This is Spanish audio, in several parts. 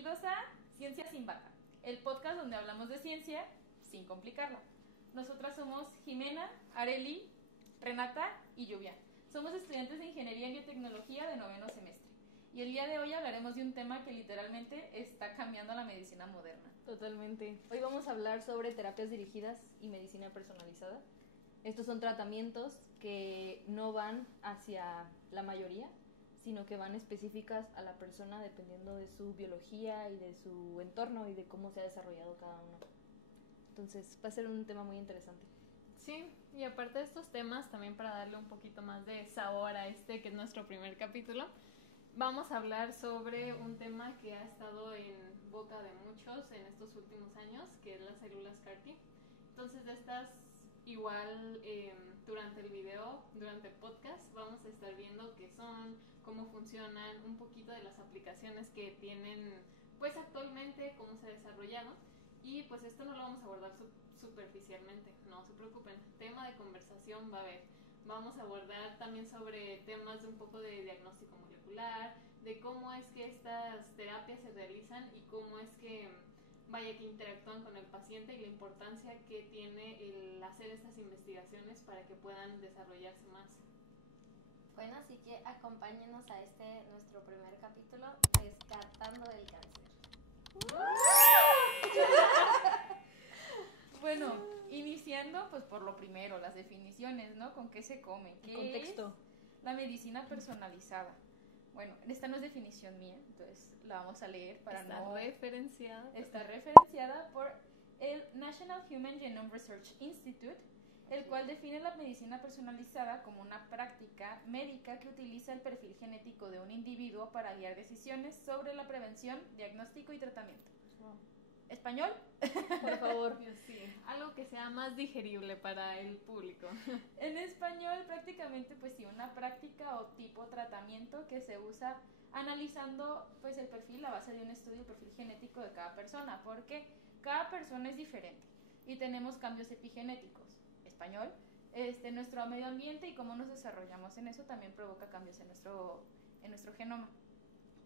Bienvenidos a Ciencia sin Bata, el podcast donde hablamos de ciencia sin complicarla. Nosotras somos Jimena, Areli, Renata y Lluvia. Somos estudiantes de Ingeniería en Biotecnología de 9º semestre. Y el día de hoy hablaremos de un tema que literalmente está cambiando la medicina moderna. Totalmente. Hoy vamos a hablar sobre terapias dirigidas y medicina personalizada. Estos son tratamientos que no van hacia la mayoría, sino que van específicas a la persona dependiendo de su biología y de su entorno y de cómo se ha desarrollado cada uno. Entonces va a ser un tema muy interesante. Sí, y aparte de estos temas, también para darle un poquito más de sabor a este, que es nuestro primer capítulo, vamos a hablar sobre un tema que ha estado en boca de muchos en estos últimos años, que es las células CAR-T. Entonces, de estas, igual durante el video, durante el podcast, vamos a estar viendo qué son, cómo funcionan, un poquito de las aplicaciones que tienen pues actualmente, cómo se ha desarrollado. Y pues esto no lo vamos a abordar superficialmente, no se preocupen, tema de conversación va a haber. Vamos a abordar también sobre temas de un poco de diagnóstico molecular, de cómo es que estas terapias se realizan y cómo es que interactúan con el paciente y la importancia que tiene el hacer estas investigaciones para que puedan desarrollarse más. Bueno, así que acompáñenos a este nuestro primer capítulo, Descartando el cáncer. Bueno, iniciando pues por lo primero, las definiciones, ¿no? ¿Con qué se come? ¿Qué Contexto. es la medicina personalizada? Bueno, esta no es definición mía, entonces la vamos a leer para Está no... referenciada. Está referenciada por el National Human Genome Research Institute, el cual define la medicina personalizada como una práctica médica que utiliza el perfil genético de un individuo para guiar decisiones sobre la prevención, diagnóstico y tratamiento. Wow. ¿Español? Por favor. Sí, algo que sea más digerible para el público. En español, prácticamente, pues sí, una práctica o tipo tratamiento que se usa analizando pues el perfil a base de un estudio, el perfil genético de cada persona, porque cada persona es diferente y tenemos cambios epigenéticos. Español, nuestro medio ambiente y cómo nos desarrollamos en eso también provoca cambios en nuestro genoma.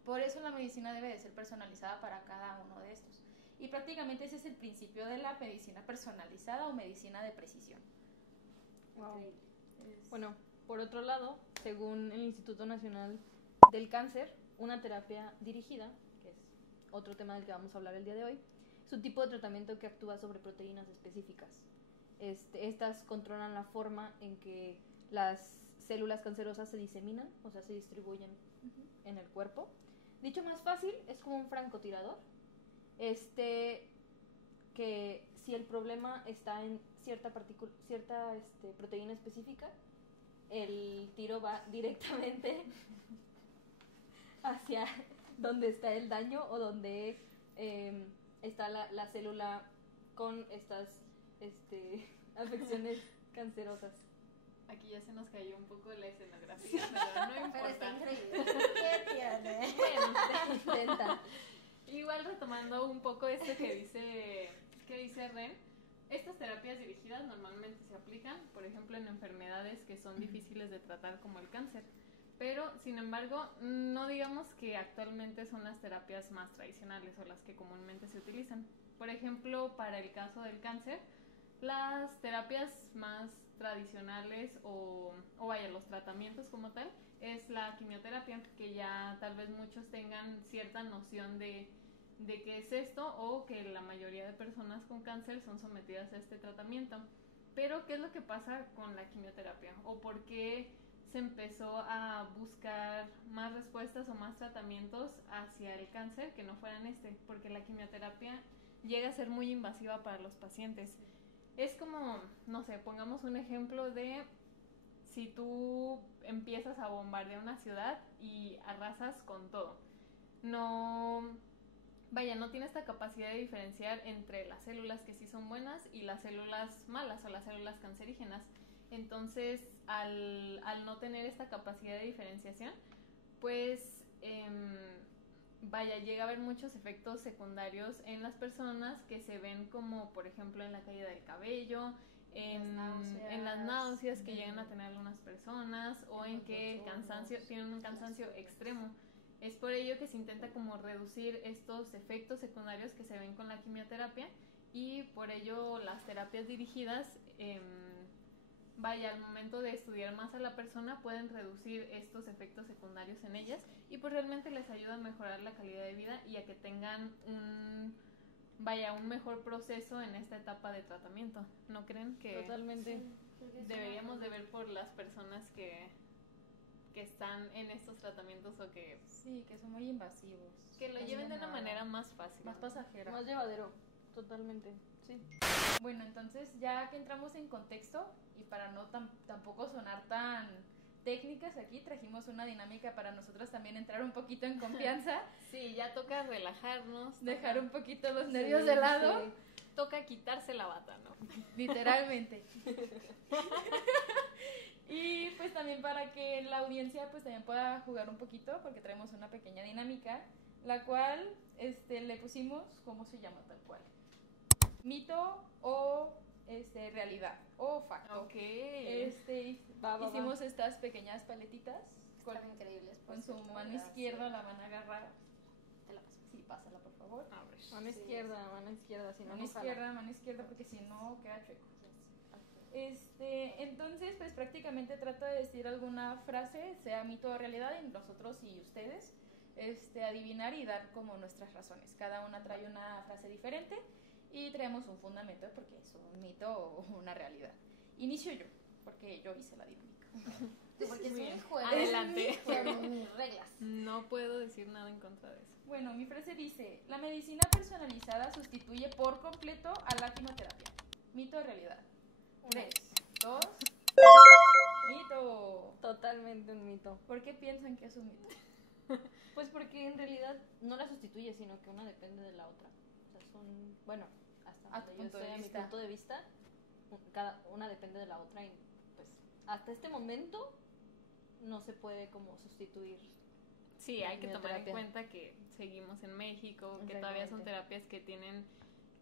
Por eso la medicina debe de ser personalizada para cada uno de estos. Y prácticamente ese es el principio de la medicina personalizada o medicina de precisión. Wow. Bueno, por otro lado, según el Instituto Nacional del Cáncer, una terapia dirigida, que es otro tema del que vamos a hablar el día de hoy, es un tipo de tratamiento que actúa sobre proteínas específicas. Estas controlan la forma en que las células cancerosas se diseminan, o sea, se distribuyen en el cuerpo. Dicho más fácil, es como un francotirador. Que si el problema está en cierta proteína específica, el tiro va directamente hacia donde está el daño o donde está la célula con estas afecciones cancerosas. Aquí ya se nos cayó un poco la escenografía, pero no importa. Pero está increíble. ¿Qué tiene? Bueno, Intenta. igual retomando un poco esto que dice Ren, estas terapias dirigidas normalmente se aplican, por ejemplo, en enfermedades que son difíciles de tratar como el cáncer. Pero, sin embargo, no digamos que actualmente son las terapias más tradicionales o las que comúnmente se utilizan. Por ejemplo, para el caso del cáncer, las terapias más tradicionales los tratamientos como tal, es la quimioterapia, que ya tal vez muchos tengan cierta noción de qué es esto o que la mayoría de personas con cáncer son sometidas a este tratamiento. Pero, ¿qué es lo que pasa con la quimioterapia? ¿O por qué se empezó a buscar más respuestas o más tratamientos hacia el cáncer que no fueran porque la quimioterapia llega a ser muy invasiva para los pacientes. Es como, no sé, pongamos un ejemplo de si tú empiezas a bombardear una ciudad y arrasas con todo. No tiene esta capacidad de diferenciar entre las células que sí son buenas y las células malas o las células cancerígenas. Entonces, al no tener esta capacidad de diferenciación, pues llega a haber muchos efectos secundarios en las personas que se ven como, por ejemplo, en la caída del cabello, en las náuseas que llegan a tener algunas personas o en que tienen un cansancio extremo. Es por ello que se intenta como reducir estos efectos secundarios que se ven con la quimioterapia, y por ello las terapias dirigidas, al momento de estudiar más a la persona pueden reducir estos efectos secundarios en ellas, y pues realmente les ayuda a mejorar la calidad de vida y a que tengan un mejor proceso en esta etapa de tratamiento. ¿No creen que Totalmente. Sí, deberíamos de ver por las personas que están en estos tratamientos, o que Sí, que son muy invasivos. lo Casi lleven de una nada. manera más fácil? Más pasajera. Más llevadero, totalmente, sí. Bueno, entonces ya que entramos en contexto y para no tampoco sonar tan técnicas, aquí trajimos una dinámica para nosotros también entrar un poquito en confianza, Sí, ya toca relajarnos, dejar toca, un poquito los nervios Sí, de lado, sí. toca quitarse la bata, ¿no? literalmente. Y pues también para que la audiencia pues también pueda jugar un poquito, porque traemos una pequeña dinámica, la cual le pusimos, ¿cómo se llama tal cual? Mito o realidad o facto. Ok. Hicimos estas pequeñas paletitas con, Están increíbles. por con su cierto, mano gracias. izquierda la van a agarrar. Te la paso. Sí, pásala por favor. A ver. Mano Sí, izquierda, si no, Mano no jala. mano izquierda, porque si no queda chueco. Entonces, pues prácticamente trata de decir alguna frase, sea mito o realidad, y nosotros y ustedes adivinar y dar como nuestras razones. Cada una trae una frase diferente y traemos un fundamento porque es un mito o una realidad. Inicio yo, porque yo hice la dinámica. Sí, porque es Muy mi bien. juego. Adelante. Son mis reglas. No puedo decir nada en contra de eso. Bueno, mi frase dice: la medicina personalizada sustituye por completo a la quimioterapia. ¿Mito o realidad? 3, 2, mito. Totalmente un mito. ¿Por qué piensan que es un mito? Pues porque en realidad no la sustituye, sino que una depende de la otra. O sea, son, bueno, hasta A tu donde yo punto de estoy, a mi vista. punto de vista, cada una depende de la otra, y pues hasta este momento no se puede como sustituir. Sí, hay que tomar en Quimioterapia. cuenta que seguimos en México, que todavía son Exactamente. terapias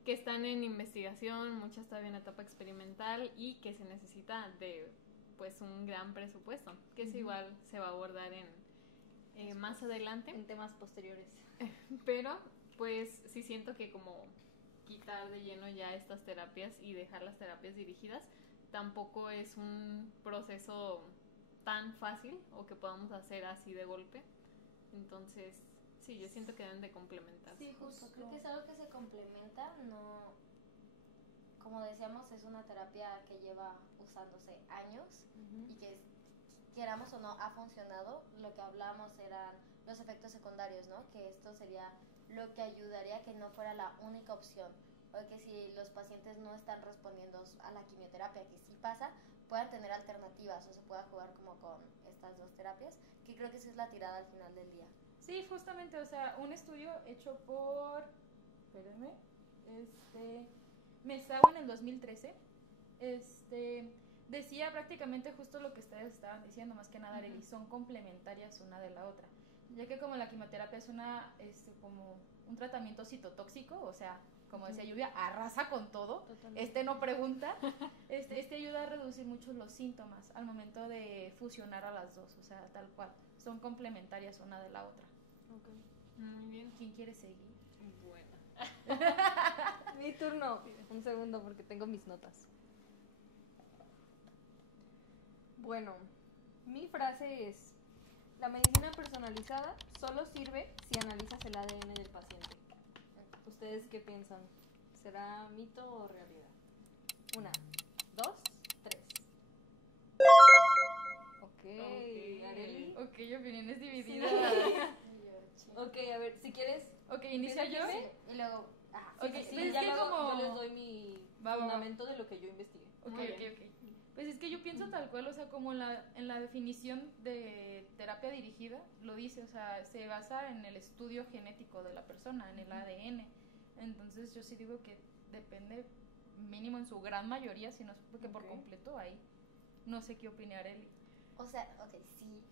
que están en investigación, muchas todavía en etapa experimental, y que se necesita de pues un gran presupuesto, que eso Ujú. igual se va a abordar más adelante. En temas posteriores. Pero pues sí siento que como quitar de lleno ya estas terapias y dejar las terapias dirigidas tampoco es un proceso tan fácil, o que podamos hacer así de golpe. Entonces sí, yo siento que deben de complementarse. Sí, Justo, creo que es algo que se complementa, no, como decíamos, es una terapia que lleva usándose años y que queramos o no ha funcionado. Lo que hablábamos eran los efectos secundarios, ¿no? Que esto sería lo que ayudaría a que no fuera la única opción, o que si los pacientes no están respondiendo a la quimioterapia, que sí pasa, puedan tener alternativas o se pueda jugar como con estas dos terapias, que creo que esa es la tirada al final del día. Sí, justamente, o sea, un estudio hecho por, espérenme, Mesawa en el 2013, decía prácticamente justo lo que ustedes estaban diciendo, más que nada, Arely, son complementarias una de la otra, ya que como la quimioterapia es como un tratamiento citotóxico, o sea, como decía Lluvia, arrasa con todo. Totalmente. No pregunta. Ayuda a reducir mucho los síntomas al momento de fusionar a las dos, o sea, tal cual. Son complementarias una de la otra. Okay. Muy bien. ¿Quién quiere seguir? Bueno. Mi turno. Un segundo porque tengo mis notas. Bueno, mi frase es: la medicina personalizada solo sirve si analizas el ADN del paciente. ¿Ustedes qué piensan? ¿Será mito o realidad? 1, 2, 3. Ok, Arely. Ok, opiniones divididas. Ok, a ver, si quieres. Ok, inicio yo. Y luego, ajá, Ok, Sí, pues es ya que luego como- yo les doy mi Va. fundamento de lo que yo investigué. Ok, Muy ok, bien. ok. Pues es que yo pienso tal cual, o sea, como en la definición de terapia dirigida lo dice, o sea, se basa en el estudio genético de la persona, en el ADN. Entonces yo sí digo que depende mínimo en su gran mayoría, si no es porque por Ok. completo ahí. No sé qué opina Arely. o sea, ok, sí.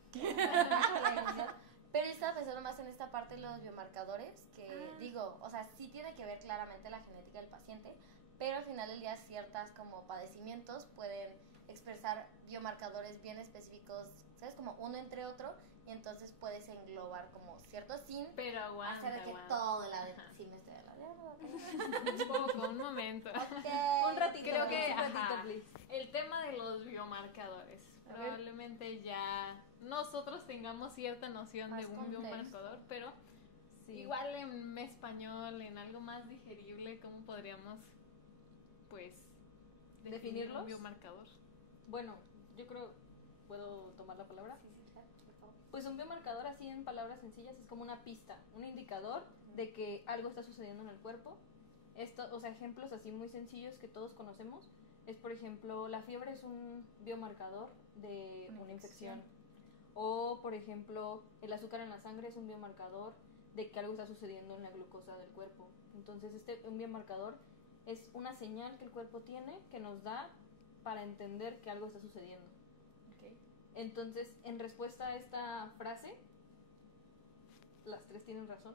Pero yo estaba pensando más en esta parte de los biomarcadores, que digo, o sea, sí tiene que ver claramente la genética del paciente, pero al final del día ciertas como padecimientos pueden expresar biomarcadores bien específicos, ¿sabes? Como uno entre otro, y entonces puedes englobar como cierto sin pero aguanta, hacer de que todo el ADN, sí me estoy un poco, un momento. Okay. Un ratito, creo que un ratito, please. El tema de los biomarcadores, probablemente ya nosotros tengamos cierta noción Más de un contexto. biomarcador, pero Sí. igual en español, en algo más digerible, ¿cómo podríamos, pues, definir ¿Definirlos? un biomarcador? Bueno, yo creo, ¿puedo tomar la palabra? Sí, claro, por favor. Pues un biomarcador, así en palabras sencillas, es como una pista, un indicador de que algo está sucediendo en el cuerpo. O sea, ejemplos así muy sencillos que todos conocemos es, por ejemplo, la fiebre es un biomarcador de una infección. O, por ejemplo, el azúcar en la sangre es un biomarcador de que algo está sucediendo en la glucosa del cuerpo. Entonces, un biomarcador es una señal que el cuerpo tiene que nos da para entender que algo está sucediendo. Okay. Entonces, en respuesta a esta frase, las tres tienen razón,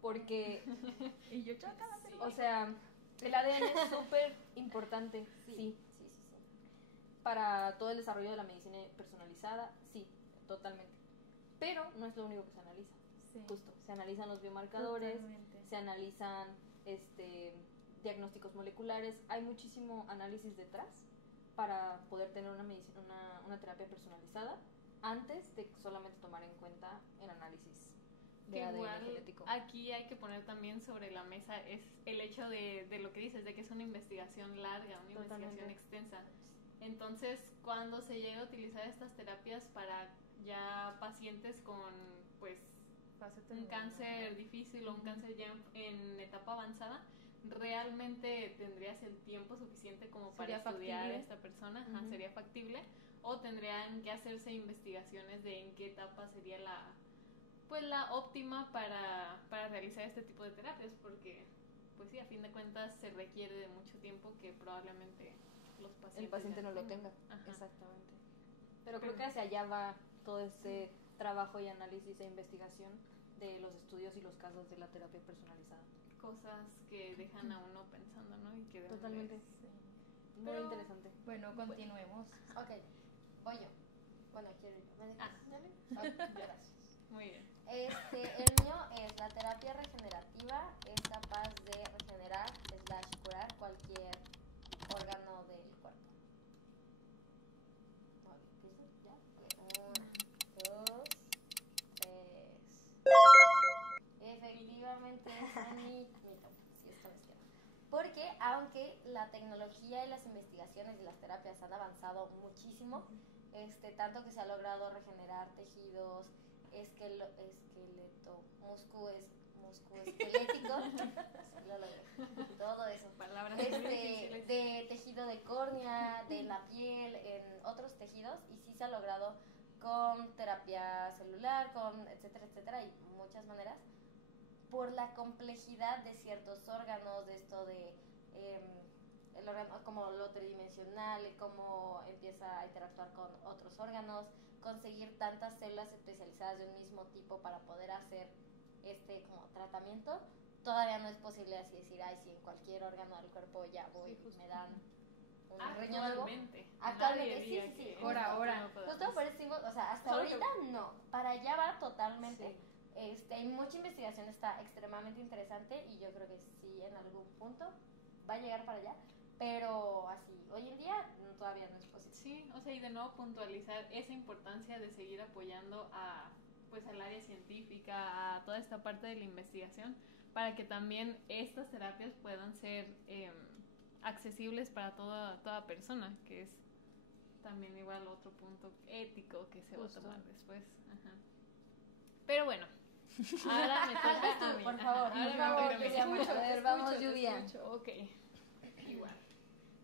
porque, Y yo chócala. o sea, el ADN es súper importante, sí, para todo el desarrollo de la medicina personalizada, sí, totalmente. Pero no es lo único que se analiza. Sí. Justo, se analizan los biomarcadores, Totalmente. se analizan diagnósticos moleculares, hay muchísimo análisis detrás para poder tener una terapia personalizada antes de solamente tomar en cuenta el análisis de Que ADN igual genético. aquí hay que poner también sobre la mesa es el hecho de lo que dices, de que es una investigación larga, una investigación extensa. Entonces, cuando se llega a utilizar estas terapias para ya pacientes con, pues, un cáncer difícil o un cáncer ya en etapa avanzada, realmente tendrías el tiempo suficiente como para estudiar a esta persona, sería factible, o tendrían que hacerse investigaciones de en qué etapa sería la óptima para realizar este tipo de terapias, porque pues sí, a fin de cuentas se requiere de mucho tiempo que probablemente el paciente no lo tenga. Ajá. Exactamente. Pero creo que hacia allá va todo este trabajo y análisis e investigación de los estudios y los casos de la terapia personalizada. Cosas que dejan a uno pensando, ¿no? Y que totalmente. Sí. Muy interesante. Bueno, continuemos. Ok, voy yo. Bueno, quiero ir. ¿Me dejas? Dale. Gracias. Muy bien. El mío es la terapia regenerativa, es capaz de regenerar / curar cualquier órgano del cuerpo. ¿Ya? 1, 2, 3. Efectivamente es mi top. Sí, está bestia. Porque aunque la tecnología y las investigaciones y las terapias han avanzado muchísimo, tanto que se ha logrado regenerar tejidos, esqueleto, músculo esquelético, así lo logré, todo eso. Palabras de tejido de córnea, de la piel, en otros tejidos, y sí se ha logrado con terapia celular, con etcétera, y muchas maneras, por la complejidad de ciertos órganos, de esto de el órgano como lo tridimensional, cómo empieza a interactuar con otros órganos, conseguir tantas células especializadas de un mismo tipo para poder hacer como tratamiento, todavía no es posible así decir, ay, si en cualquier órgano del cuerpo ya voy y me dan un riñón nuevo. Actualmente, sí. Ahora. Justo por eso digo, o sea, hasta ahorita no, para allá va totalmente. Sí. Hay mucha investigación, está extremadamente interesante y yo creo que sí, en algún punto va a llegar para allá, pero así, hoy en día todavía no es posible. Sí, o sea, y de nuevo puntualizar esa importancia de seguir apoyando al área científica, a toda esta parte de la investigación, para que también estas terapias puedan ser accesibles para toda persona, que es también igual otro punto ético que se va a tomar después. Ajá. Pero bueno, ahora me toca a mí. Por favor, vamos, Lluvia. Ok, igual.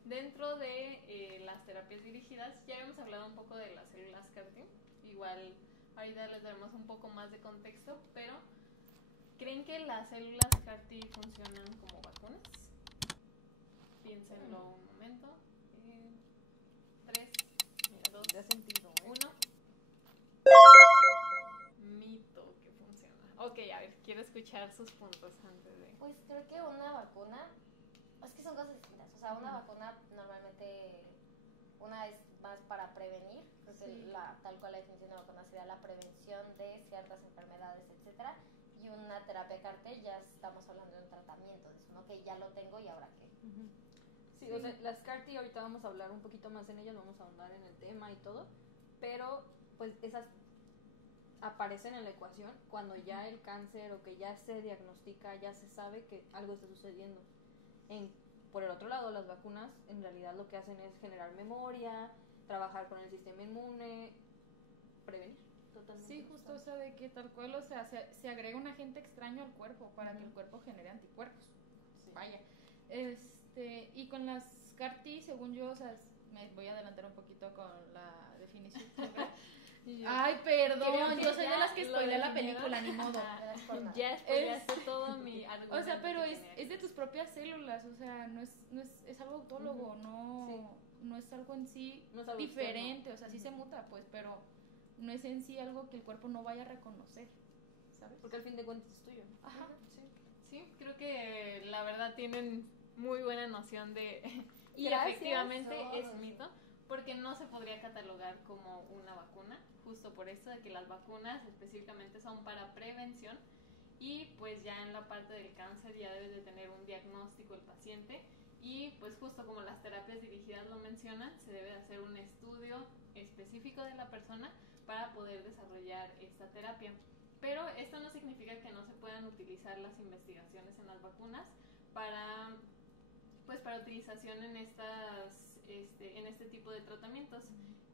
Dentro de las terapias dirigidas, ya habíamos hablado un poco de las células CAR-T. Igual, ahorita les daremos un poco más de contexto, pero ¿creen que las células CAR-T funcionan como vacunas? Piénsenlo un momento. 3, 2, 1. Mito que funciona. Ok, a ver, quiero escuchar sus puntos antes de... Pues creo que una vacuna, es que son cosas distintas. O sea, una vacuna normalmente, una es más para prevenir, creo que tal cual la definición de vacuna sería la prevención de ciertas enfermedades, etcétera, y una terapia CAR-T ya estamos hablando de un tratamiento, de eso, ¿no? Que ya lo tengo y ahora qué. Sí, o sea, las CAR-T ahorita vamos a hablar un poquito más en ellas, vamos a ahondar en el tema y todo, pero pues esas aparecen en la ecuación cuando ya el cáncer o que ya se diagnostica, ya se sabe que algo está sucediendo. Por el otro lado, las vacunas en realidad lo que hacen es generar memoria, trabajar con el sistema inmune, prevenir. Totalmente. Sí, justo, o sea, de que tal cual, o sea, se agrega un agente extraño al cuerpo para que el cuerpo genere anticuerpos. Sí. Vaya. Y con las CAR-T, según yo, o sea, me voy a adelantar un poquito con la definición. Ay, perdón, yo soy de las que spoilea la película, ni modo. Ya spoileaste todo mi argumento. O sea, pero es de tus propias células, o sea, no es algo autólogo, no es algo en sí no es algo diferente, externo. O sea, sí se muta, pues, pero no es en sí algo que el cuerpo no vaya a reconocer, ¿sabes? Porque al fin de cuentas es tuyo. Ajá. Sí, creo que la verdad tienen muy buena noción de y Gracias. efectivamente es mito, porque no se podría catalogar como una vacuna, justo por esto de que las vacunas específicamente son para prevención y pues ya en la parte del cáncer ya debe de tener un diagnóstico el paciente y pues justo como las terapias dirigidas lo mencionan, se debe de hacer un estudio específico de la persona para poder desarrollar esta terapia. Pero esto no significa que no se puedan utilizar las investigaciones en las vacunas para utilización en este tipo de tratamientos.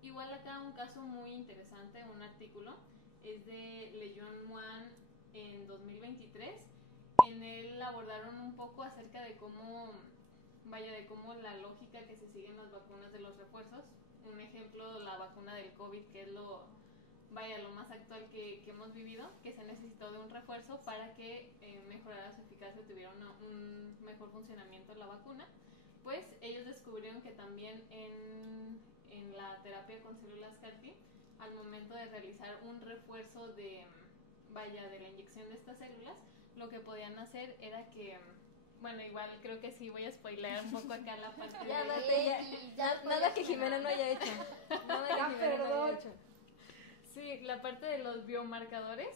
Igual acá un caso muy interesante, un artículo, es de Lejeune Moine en 2023. En él abordaron un poco acerca de cómo la lógica que se sigue en las vacunas de los refuerzos. Un ejemplo, la vacuna del COVID, que es lo más actual que hemos vivido, que se necesitó de un refuerzo para que mejorara su eficacia, tuviera un mejor funcionamiento la vacuna. Pues ellos descubrieron que también en la terapia con células CAR-T, al momento de realizar un refuerzo de la inyección de estas células, lo que podían hacer era que, bueno, igual creo que sí voy a spoilear un poco acá la parte nada que Jimena no haya hecho. Nada que Jimena no haya hecho. Sí, la parte de los biomarcadores,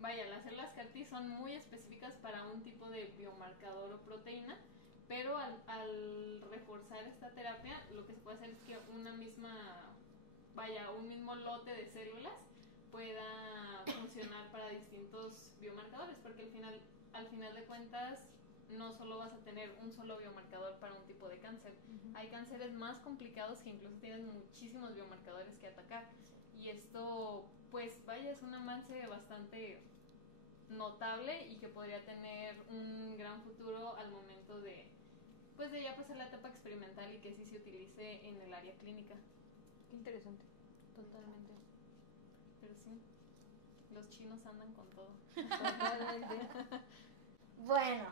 las células CAR-T son muy específicas para un tipo de biomarcador o proteína, pero al reforzar esta terapia, lo que se puede hacer es que un mismo lote de células pueda funcionar para distintos biomarcadores, porque al final de cuentas no solo vas a tener un solo biomarcador para un tipo de cáncer. Hay cánceres más complicados que incluso tienen muchísimos biomarcadores que atacar. Y esto, pues es un avance bastante notable y que podría tener un gran futuro al momento de ya pasar la etapa experimental y que sí se utilice en el área clínica. Qué interesante, totalmente. Pero sí, los chinos andan con todo. Totalmente. Bueno,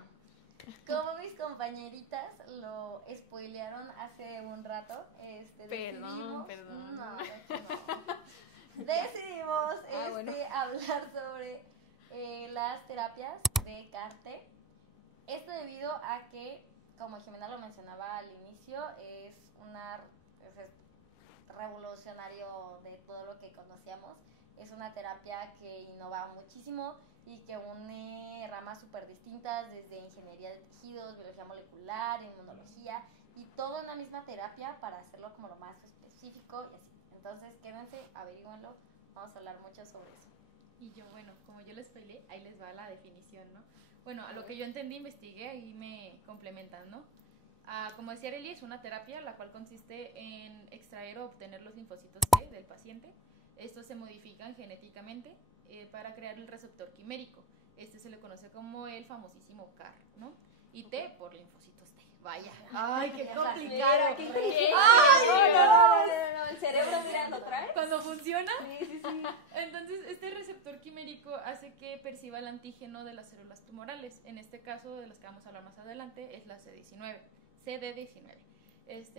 como mis compañeritas lo spoilearon hace un rato, Perdón. No. Decidimos hablar sobre las terapias de CAR-T. Esto debido a que, como Jimena lo mencionaba al inicio, es revolucionario de todo lo que conocíamos. Es una terapia que innova muchísimo y que une ramas súper distintas, desde ingeniería de tejidos, biología molecular, inmunología, y todo en una misma terapia para hacerlo como lo más específico y así. Entonces, quédense, averíguenlo, vamos a hablar mucho sobre eso. Y yo, bueno, como yo les spoilé, ahí les va la definición, ¿no? Bueno, a lo que yo entendí, investigué y me complementan, ¿no? Como decía Arely, es una terapia la cual consiste en extraer o obtener los linfocitos T del paciente. Estos se modifican genéticamente para crear el receptor quimérico. Se le conoce como el famosísimo CAR, ¿no? Y T por linfocitos T. Vaya. Ay, qué complicado. Ay, no, el cerebro mirando atrás. Cuando funciona. Sí. Entonces, este receptor quimérico hace que perciba el antígeno de las células tumorales. En este caso, de las que vamos a hablar más adelante, es la CD19.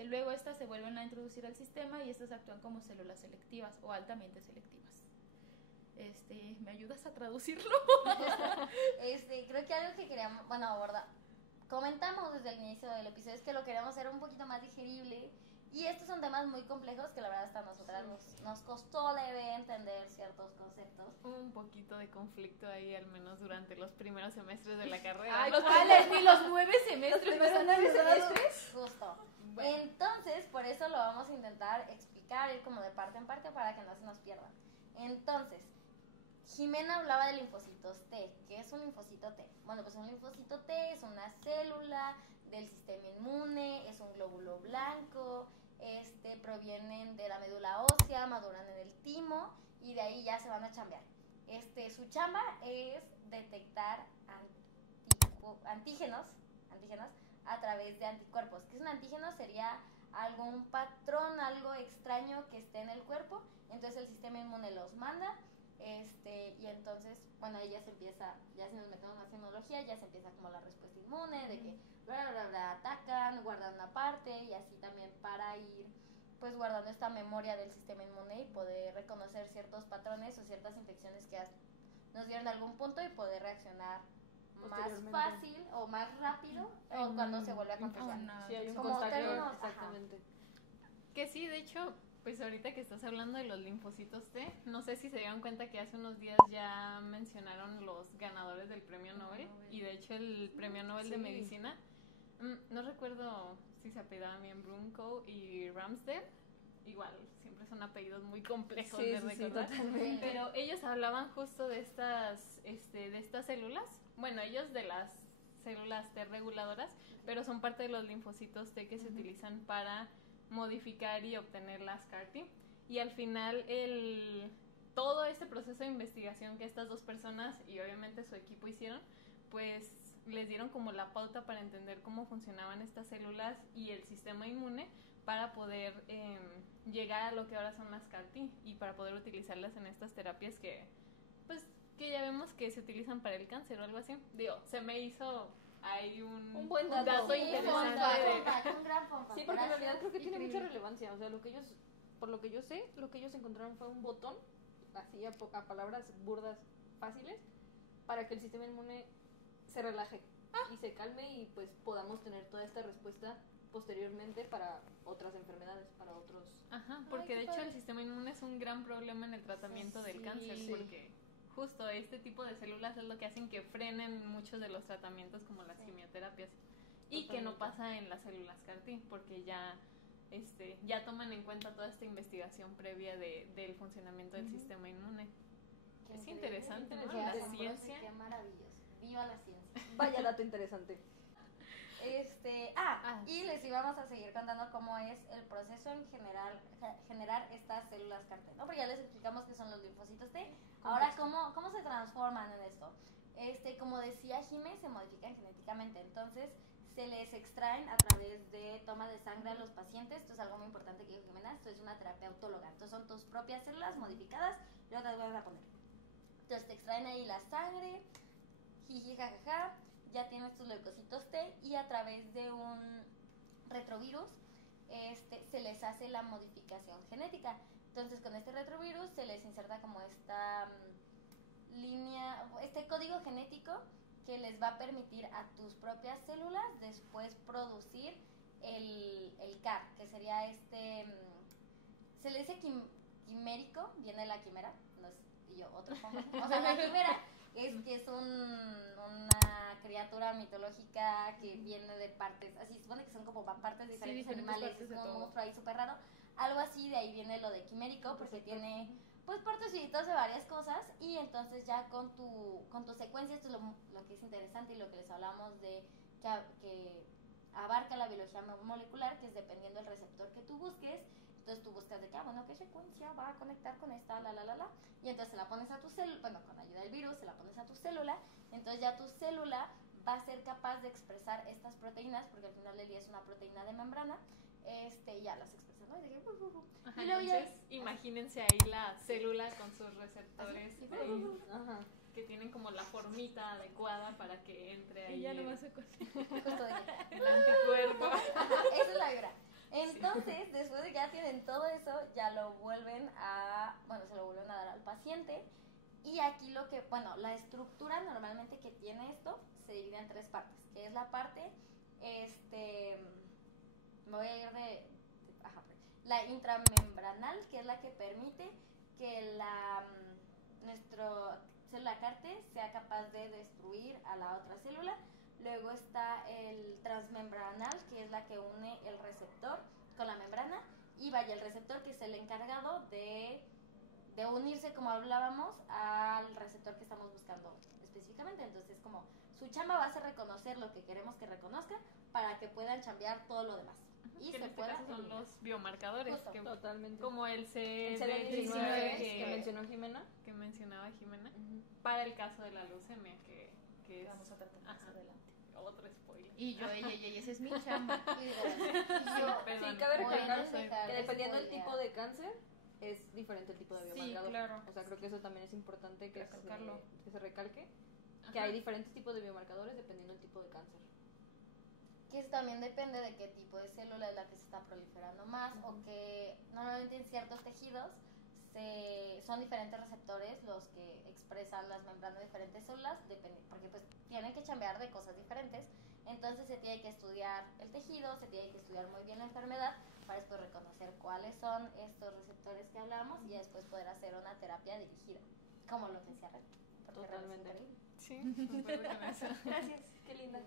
Luego estas se vuelven a introducir al sistema y estas actúan como células selectivas o altamente selectivas. ¿Me ayudas a traducirlo? Creo que algo que queríamos, abordar, comentamos desde el inicio del episodio, es que lo queríamos hacer un poquito más digerible Y estos son temas muy complejos que la verdad hasta a nosotras nos costó leve entender ciertos conceptos. Un poquito de conflicto ahí, al menos durante los primeros semestres de la carrera. Ay, ¿cuáles? Ni los 9 semestres, ¿no son 9 semestres? Justo. Bueno. Entonces, por eso lo vamos a intentar explicar, ir como de parte en parte para que no se nos pierdan. Entonces, Jimena hablaba del linfocitos T. ¿Qué es un linfocito T? Bueno, pues un linfocito T es una célula del sistema inmune, es un glóbulo blanco, provienen de la médula ósea, maduran en el timo y de ahí ya se van a chambear. Su chamba es detectar antígenos a través de anticuerpos. ¿Qué es un antígeno? Sería algún patrón, algo extraño que esté en el cuerpo, entonces el sistema inmune los manda, y entonces, bueno, ahí ya se empieza, ya si nos metemos más en tecnología, ya se empieza como la respuesta inmune, de que atacan, guardan una parte, y así también para ir pues guardando esta memoria del sistema inmune y poder reconocer ciertos patrones o ciertas infecciones que nos dieron en algún punto y poder reaccionar más fácil o más rápido o cuando se vuelve a contagiar. Sí, hay un Como contagio, términos, exactamente. Que sí, de hecho, pues ahorita que estás hablando de los linfocitos T, no sé si se dieron cuenta que hace unos días ya mencionaron los ganadores del premio Nobel, y de hecho el premio Nobel de Medicina, no recuerdo si se apellidaban bien, Brunko y Ramsdell, igual, siempre son apellidos muy complejos de recordar, pero ellos hablaban justo de estas células, bueno, ellos de las células T reguladoras, pero son parte de los linfocitos T que se utilizan para modificar y obtener las CAR-T. Y al final todo este proceso de investigación que estas dos personas y obviamente su equipo hicieron, pues les dieron como la pauta para entender cómo funcionaban estas células y el sistema inmune para poder llegar a lo que ahora son las CAR-T y para poder utilizarlas en estas terapias que ya vemos que se utilizan para el cáncer o algo así. Digo, se me hizo ahí un buen dato interesante. Un gran fun fact. Sí, porque en realidad creo que tiene mucha relevancia. O sea, por lo que yo sé, lo que ellos encontraron fue un botón, así a palabras burdas, fáciles, para que el sistema inmune se relaje y se calme y pues podamos tener toda esta respuesta posteriormente para otras enfermedades, para otros... Ajá, porque de hecho el sistema inmune es un gran problema en el tratamiento del cáncer, porque justo este tipo de células es lo que hacen que frenen muchos de los tratamientos como las quimioterapias y que no pasa en las células CAR-T porque ya toman en cuenta toda esta investigación previa del funcionamiento del sistema inmune. Es interesante, ¿no? La ciencia. Qué maravilloso. Viva la ciencia. Vaya dato interesante. Y les íbamos a seguir contando cómo es el proceso en generar estas células CAR-T, ¿no? Porque ya les explicamos qué son los linfocitos T. Ahora, ¿cómo se transforman en esto? Como decía Jimé, se modifican genéticamente, entonces se les extraen a través de toma de sangre a los pacientes. Esto es algo muy importante que dijo Jimena, esto es una terapia autóloga, entonces son tus propias células modificadas y luego te las vuelves a poner. Entonces te extraen ahí la sangre, jiji, jajaja, ya tienes tus leucocitos T y a través de un retrovirus se les hace la modificación genética. Entonces con este retrovirus se les inserta como esta este código genético que les va a permitir a tus propias células después producir el CAR, que sería se le dice quimérico, viene de la quimera, no es, y yo otro pongo, o sea, la quimera es una criatura mitológica que viene de partes, así se supone que son como partes de diferentes animales, es como un monstruo ahí súper raro, algo así, de ahí viene lo de quimérico, porque tiene pues partecitos de varias cosas, y entonces ya con tu secuencia, esto es lo que es interesante y lo que les hablamos de que abarca la biología molecular, que es dependiendo del receptor que tú busques. Entonces tú buscas de que, ¿qué secuencia va a conectar con esta, y entonces se la pones a tu célula, bueno, con ayuda del virus, se la pones a tu célula, entonces ya tu célula va a ser capaz de expresar estas proteínas, porque al final del día es una proteína de membrana, ya las expresa, ¿no? Y de que, Ajá, y luego entonces, imagínense ahí la célula con sus receptores que tienen como la formita adecuada para que entre ahí y ya nomás se justo de que, el anticuerpo. esa es la vibra. Entonces, después de que ya tienen todo eso, ya se lo vuelven a dar al paciente. Y aquí la estructura normalmente que tiene esto se divide en tres partes, que es la parte, me voy a ir la intramembranal, que es la que permite que nuestra célula CAR T sea capaz de destruir a la otra célula. Luego está el transmembranal, que es la que une el receptor con la membrana, y vaya, el receptor que es el encargado de unirse, como hablábamos, al receptor que estamos buscando específicamente. Entonces, como su chamba va a ser reconocer lo que queremos que reconozca para que puedan chambear todo lo demás. Y que se en este pueda caso son eliminar. los biomarcadores, Justo. que, Totalmente. como el CD19 que mencionó Jimena. que mencionaba Jimena, para el caso de la leucemia, que es Vamos a tratar más adelante. otro spoiler. Y yo, esa es mi chamba. Sí, cabe recalcar que dependiendo del spoilear. tipo de cáncer, es diferente el tipo de Sí, biomarcador. claro. O sea, creo que eso también es importante que Recalcarlo. se recalque, que Ajá. hay diferentes tipos de biomarcadores dependiendo del tipo de cáncer. Que eso también depende de qué tipo de célula es la que se está proliferando más, o que normalmente en ciertos tejidos son diferentes receptores los que expresan las membranas de diferentes células, porque pues tienen que chambear de cosas diferentes. Entonces se tiene que estudiar el tejido, se tiene que estudiar muy bien la enfermedad para después reconocer cuáles son estos receptores que hablamos y después poder hacer una terapia dirigida, como lo que decía Red. Porque Red es Totalmente. increíble. Sí, me acuerdo con eso. Gracias, qué linda.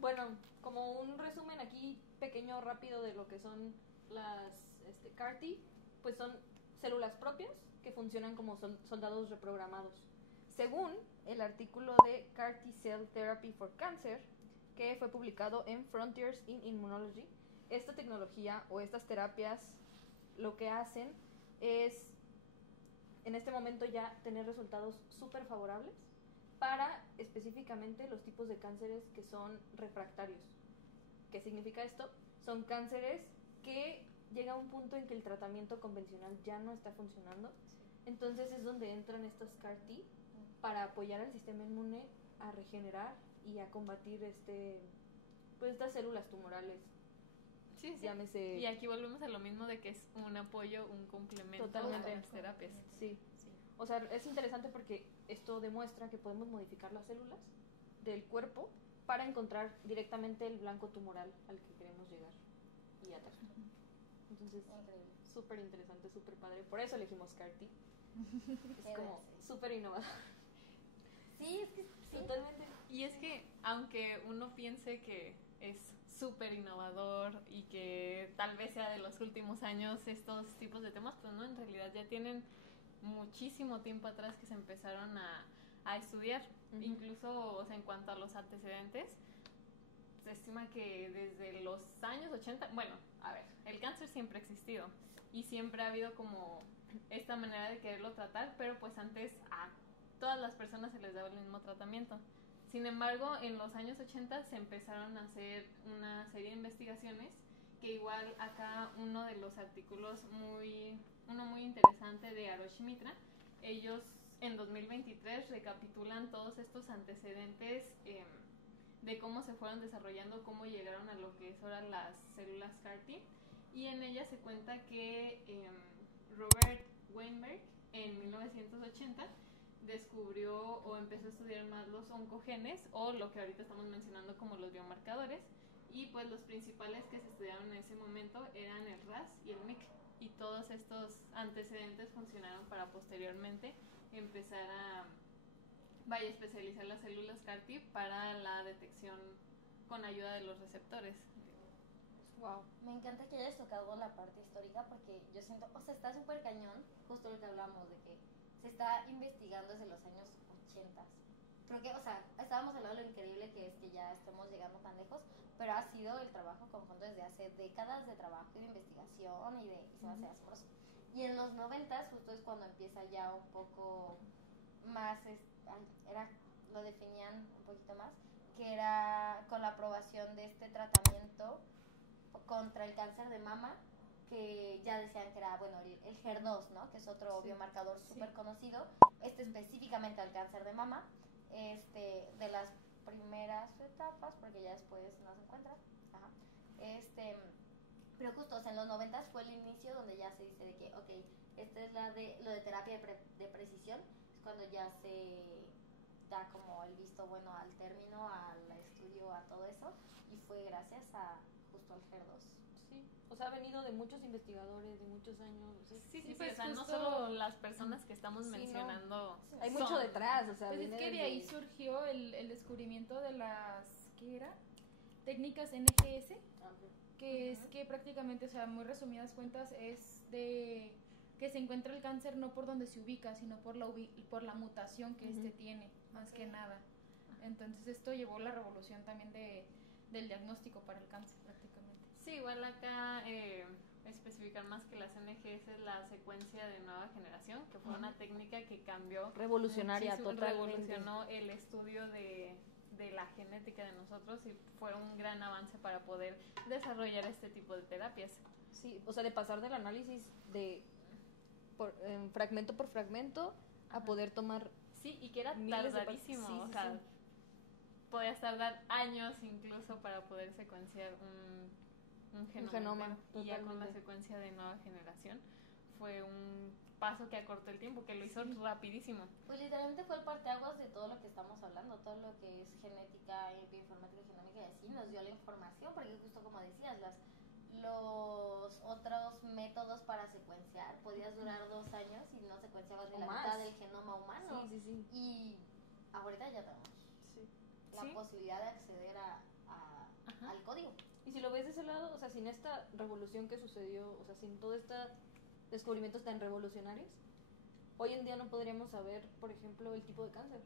Bueno, como un resumen aquí pequeño, rápido de lo que son las CAR-T, pues son células propias que funcionan como soldados reprogramados. Según el artículo de CAR-T Cell Therapy for Cancer, que fue publicado en Frontiers in Immunology, esta tecnología o estas terapias lo que hacen es, en este momento ya, tener resultados súper favorables para específicamente los tipos de cánceres que son refractarios. ¿Qué significa esto? Son cánceres que llega a un punto en que el tratamiento convencional ya no está funcionando. Entonces es donde entran estos CAR-T para apoyar al sistema inmune a regenerar y a combatir pues estas células tumorales. Sí. Llámese... Y aquí volvemos a lo mismo de que es un apoyo, un complemento Totalmente. a las terapias. Sí. O sea, es interesante porque esto demuestra que podemos modificar las células del cuerpo para encontrar directamente el blanco tumoral al que queremos llegar y atacar. Entonces, Increíble. súper interesante, súper padre. Por eso elegimos CAR-T. Es Debe como ser. súper innovador. Sí, es que sí. Totalmente. Y es que, aunque uno piense que es súper innovador y que tal vez sea de los últimos años estos tipos de temas, pues no, en realidad ya tienen muchísimo tiempo atrás que se empezaron a estudiar. Incluso, o sea, en cuanto a los antecedentes, se estima que desde los años 80, bueno, a ver, el cáncer siempre ha existido y siempre ha habido como esta manera de quererlo tratar, pero pues antes a todas las personas se les daba el mismo tratamiento. Sin embargo, en los años 80 se empezaron a hacer una serie de investigaciones que igual acá uno de los artículos uno muy interesante de Aroshi Mitra, ellos en 2023 recapitulan todos estos antecedentes de cómo se fueron desarrollando, cómo llegaron a lo que es ahora las células CAR-T, y en ella se cuenta que Robert Weinberg en 1980 descubrió o empezó a estudiar más los oncogenes, o lo que ahorita estamos mencionando como los biomarcadores, y pues los principales que se estudiaron en ese momento eran el RAS y el MYC, y todos estos antecedentes funcionaron para posteriormente empezar a especializar las células CAR-T para la detección con ayuda de los receptores. Wow. Me encanta que hayas tocado la parte histórica porque yo siento, o sea, está súper cañón, justo lo que hablamos de que se está investigando desde los años 80. Creo que, o sea, estábamos hablando de lo increíble que es que ya estemos llegando tan lejos, pero ha sido el trabajo conjunto desde hace décadas de trabajo y de investigación y se me hace asombroso. Y en los 90 justo es cuando empieza ya un poco más, lo definían un poquito más, que era con la aprobación de este tratamiento contra el cáncer de mama, que ya decían que era, bueno, el HER2, ¿no? Que es otro biomarcador súper conocido, específicamente al cáncer de mama, de las primeras etapas, porque ya después no se encuentra. Ajá. Pero justo, o sea, en los 90 fue el inicio donde ya se dice de que, ok, esta es lo de terapia de precisión, es cuando ya se da como el visto bueno al término, al estudio, a todo eso, y fue gracias a justo al HER2. Sí, o sea, ha venido de muchos investigadores, de muchos años. Sí, pues, o sea, no solo las personas que estamos mencionando. No. Hay mucho detrás, o sea. Pues es que de ahí surgió el descubrimiento de las, ¿qué era? Técnicas NGS, que es que prácticamente, o sea, muy resumidas cuentas, es de que se encuentra el cáncer no por donde se ubica, sino por la mutación que este tiene, más que nada. Entonces esto llevó la revolución también del diagnóstico para el cáncer prácticamente. Sí, igual acá especificar más que las NGS es la secuencia de nueva generación, que fue una técnica que cambió, revolucionaria, totalmente. Revolucionó el estudio de la genética de nosotros y fue un gran avance para poder desarrollar este tipo de terapias. Sí, o sea, de pasar del análisis de fragmento por fragmento a poder tomar. Sí, y que era tardadísimo, o sea, podías tardar años incluso para poder secuenciar un genoma. Y ya con la secuencia de nueva generación fue un paso que acortó el tiempo, que lo hizo rapidísimo. Pues literalmente fue el parteaguas de todo lo que estamos hablando, todo lo que es genética, bioinformática, genómica y así, nos dio la información, porque justo como decías, los otros métodos para secuenciar, podías durar 2 años y no secuenciabas ni la mitad del genoma humano. Sí. Y ahorita ya tenemos la posibilidad de acceder al código. Y si lo ves de ese lado, o sea, sin esta revolución que sucedió, o sea, sin todos estos descubrimientos tan revolucionarios, hoy en día no podríamos saber, por ejemplo, el tipo de cáncer,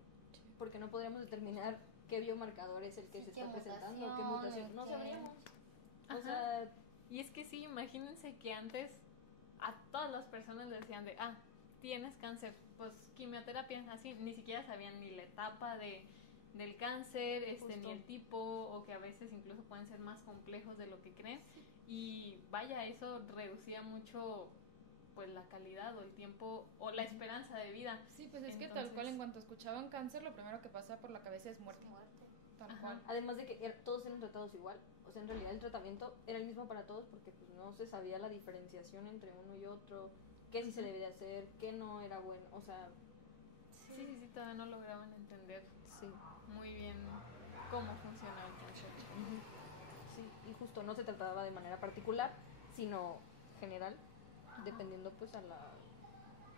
porque no podríamos determinar qué biomarcador es el que se está presentando, qué mutación, no sabríamos. O sea, y es que sí, imagínense que antes a todas las personas le decían tienes cáncer, pues quimioterapia, así, ni siquiera sabían ni la etapa del cáncer, ni el tipo, o que a veces incluso pueden ser más complejos de lo que creen. Y vaya, eso reducía mucho pues la calidad o el tiempo o la esperanza de vida. Sí, pues es que tal cual, en cuanto escuchaban cáncer, lo primero que pasa por la cabeza es muerte. Tal cual. Además de que todos eran tratados igual, o sea, en realidad el tratamiento era el mismo para todos porque pues no se sabía la diferenciación entre uno y otro, qué sí se debía hacer, qué no era bueno, o sea... Sí, todavía no lograban entender muy bien cómo funcionaba el cáncer. Sí, y justo no se trataba de manera particular, sino general, dependiendo pues a la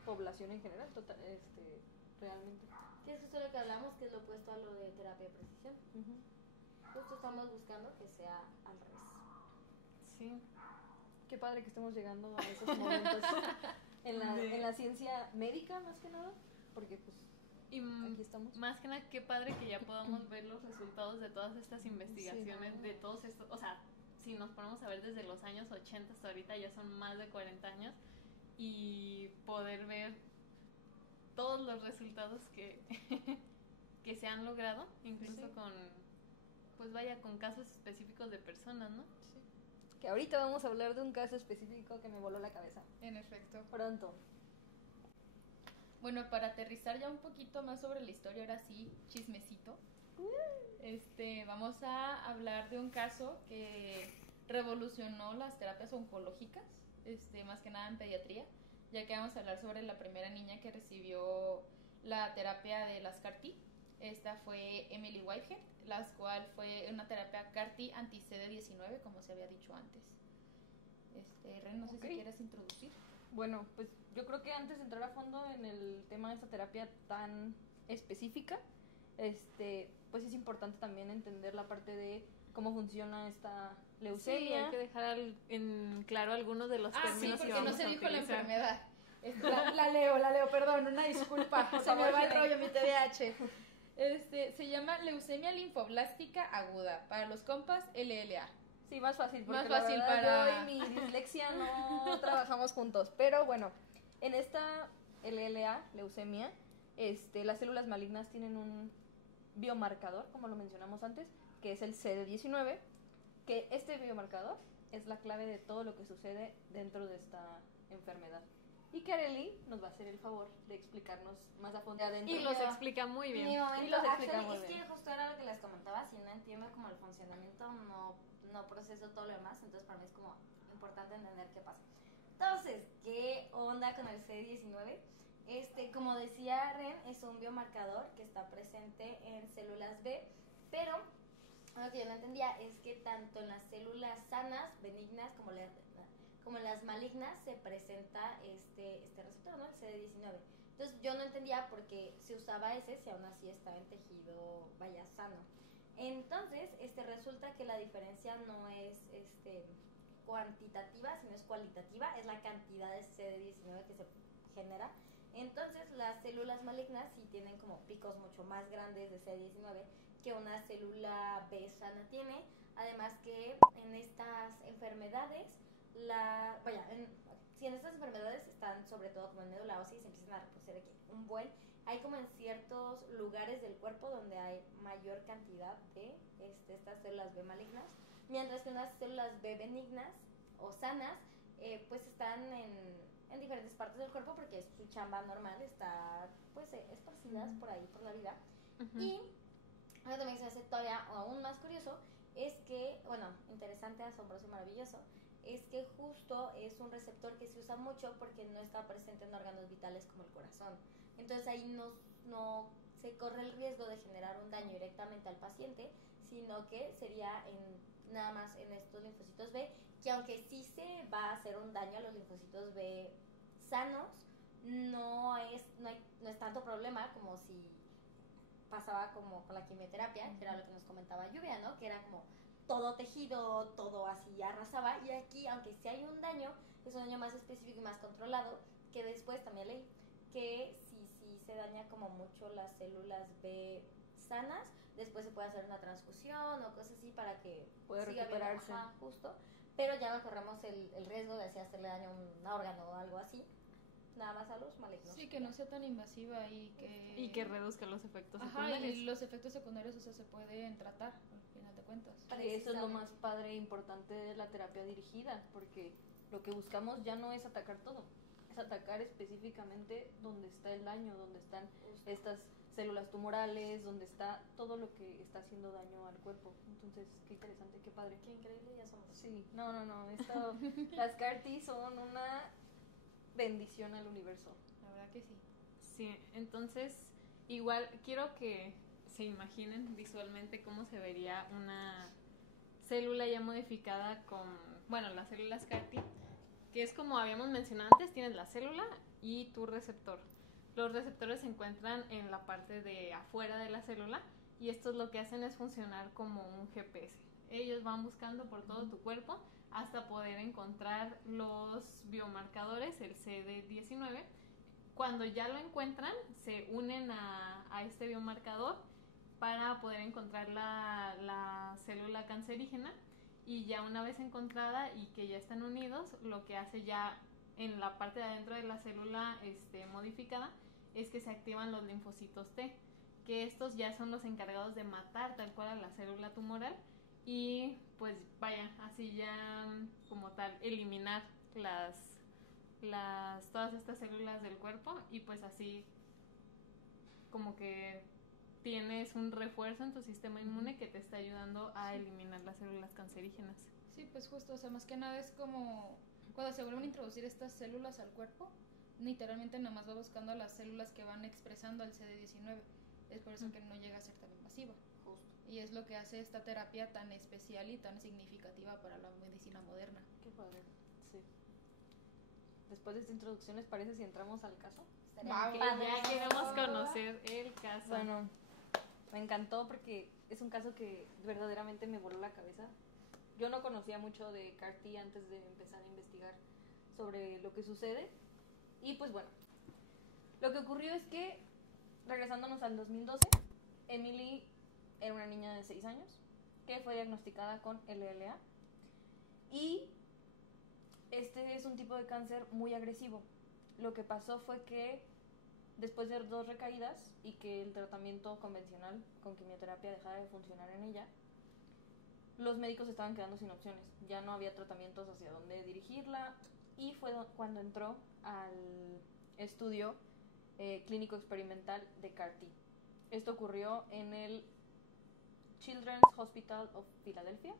población en general, realmente. Sí, es justo lo que hablamos, que es lo opuesto a lo de terapia de precisión. Justo estamos buscando que sea al revés. Sí. Qué padre que estemos llegando a esos momentos en la ciencia médica, más que nada, porque pues aquí estamos. Más que nada, qué padre que ya podamos ver los resultados de todas estas investigaciones, de todos estos, o sea, si nos ponemos a ver desde los años 80 hasta ahorita, ya son más de 40 años, y poder ver todos los resultados que se han logrado, incluso con casos específicos de personas, ¿no? Sí. Que ahorita vamos a hablar de un caso específico que me voló la cabeza. En efecto. Pronto. Bueno, para aterrizar ya un poquito más sobre la historia, ahora sí, chismecito. Vamos a hablar de un caso que revolucionó las terapias oncológicas, más que nada en pediatría, ya que vamos a hablar sobre la primera niña que recibió la terapia de las CAR-T. Esta fue Emily Whitehead, la cual fue una terapia CAR-T anti-CD19, como se había dicho antes. Ren, no sé si quieres introducir. Bueno, pues yo creo que antes de entrar a fondo en el tema de esta terapia tan específica, pues es importante también entender la parte de cómo funciona esta leucemia. Sí, hay que dejar en claro algunos de los términos. Sí, porque no se dijo la enfermedad. La leo, perdón, una disculpa. Se me va el rollo, mi TDAH. Se llama leucemia linfoblástica aguda. Para los compas, LLA. Sí, más fácil, porque más fácil la verdad, yo y mi dislexia no trabajamos juntos. Pero bueno, en esta LLA, leucemia, las células malignas tienen un biomarcador, como lo mencionamos antes, que es el CD19, que este biomarcador es la clave de todo lo que sucede dentro de esta enfermedad. Y Kareli nos va a hacer el favor de explicarnos más a fondo adentro. Y los explica muy bien. Mi momento, es que justo era lo que les comentaba, si no entiendo como el funcionamiento, no proceso todo lo demás, entonces para mí es como importante entender qué pasa. Entonces, ¿qué onda con el CD19? Como decía Ren, es un biomarcador que está presente en células B, pero lo que yo no entendía es que tanto en las células sanas, benignas, como las como en las malignas se presenta este receptor, ¿no? El CD19. Entonces yo no entendía por qué se usaba ese si aún así estaba en tejido, vaya, sano. Entonces, resulta que la diferencia no es cuantitativa, sino es cualitativa, es la cantidad de CD19 que se genera. Entonces, las células malignas sí tienen como picos mucho más grandes de CD19 que una célula B sana tiene. Además que en estas enfermedades, si en estas enfermedades están sobre todo como en médula ósea y se empiezan a reproducir aquí hay como en ciertos lugares del cuerpo donde hay mayor cantidad de estas células B malignas, mientras que unas células B benignas o sanas pues están en diferentes partes del cuerpo porque su chamba normal está pues esparcidas por ahí por la vida. Y algo también que se hace todavía aún más curioso es que, bueno, interesante, asombroso y maravilloso, es que justo es un receptor que se usa mucho porque no está presente en órganos vitales como el corazón. Entonces ahí no se corre el riesgo de generar un daño directamente al paciente, sino que sería nada más en estos linfocitos B, que aunque sí se va a hacer un daño a los linfocitos B sanos, no es tanto problema como si pasaba como con la quimioterapia, que era lo que nos comentaba Lluvia, ¿no? Que era como todo tejido, todo así arrasaba, y aquí, aunque sí hay un daño, es un daño más específico y más controlado, que después también leí que si se daña como mucho las células B sanas, después se puede hacer una transfusión o cosas así para que pueda siga recuperarse. Ajá, justo, pero ya no corremos el riesgo de así hacerle daño a un órgano o algo así, nada más a los malignos. Sí, que no sea tan invasiva y que reduzca los efectos secundarios. Y los efectos secundarios, o sea, se pueden tratar, al final de cuentas. Y eso es lo más padre e importante de la terapia dirigida, porque lo que buscamos ya no es atacar todo, es atacar específicamente donde está el daño, donde están estas células tumorales, donde está todo lo que está haciendo daño al cuerpo. Entonces, qué interesante, qué padre. Qué increíble, ya somos. Sí, no, las CAR-T son una bendición al universo. La verdad que sí. Sí, entonces igual quiero que se imaginen visualmente cómo se vería una célula ya modificada con, bueno, las células CAR-T, que es como habíamos mencionado antes, tienes la célula y tu receptor. Los receptores se encuentran en la parte de afuera de la célula y estos lo que hacen es funcionar como un GPS. Ellos van buscando por todo tu cuerpo hasta poder encontrar los biomarcadores, el CD19. Cuando ya lo encuentran, se unen a este biomarcador para poder encontrar la célula cancerígena, y ya una vez encontrada y que ya están unidos, lo que hace ya en la parte de adentro de la célula modificada es que se activan los linfocitos T, que estos ya son los encargados de matar tal cual a la célula tumoral y pues vaya, así ya como tal eliminar todas estas células del cuerpo, y pues así como que tienes un refuerzo en tu sistema inmune que te está ayudando a eliminar las células cancerígenas. Sí, pues justo, o sea, más que nada es como cuando se vuelven a introducir estas células al cuerpo, literalmente nada más va buscando a las células que van expresando al CD19. Es por eso que no llega a ser tan invasiva. Justo. Y es lo que hace esta terapia tan especial y tan significativa para la medicina moderna. Qué padre, sí. Después de esta introducción, ¿les parece si entramos al caso? Ya queremos conocer el caso. Bueno, me encantó porque es un caso que verdaderamente me voló la cabeza. Yo no conocía mucho de CAR-T antes de empezar a investigar sobre lo que sucede. Y pues bueno, lo que ocurrió es que, regresándonos al 2012, Emily era una niña de 6 años que fue diagnosticada con LLA. Y este es un tipo de cáncer muy agresivo. Lo que pasó fue que después de 2 recaídas y que el tratamiento convencional con quimioterapia dejara de funcionar en ella, los médicos estaban quedando sin opciones. Ya no había tratamientos hacia dónde dirigirla, y fue cuando entró al estudio clínico experimental de CAR-T. Esto ocurrió en el Children's Hospital of Philadelphia,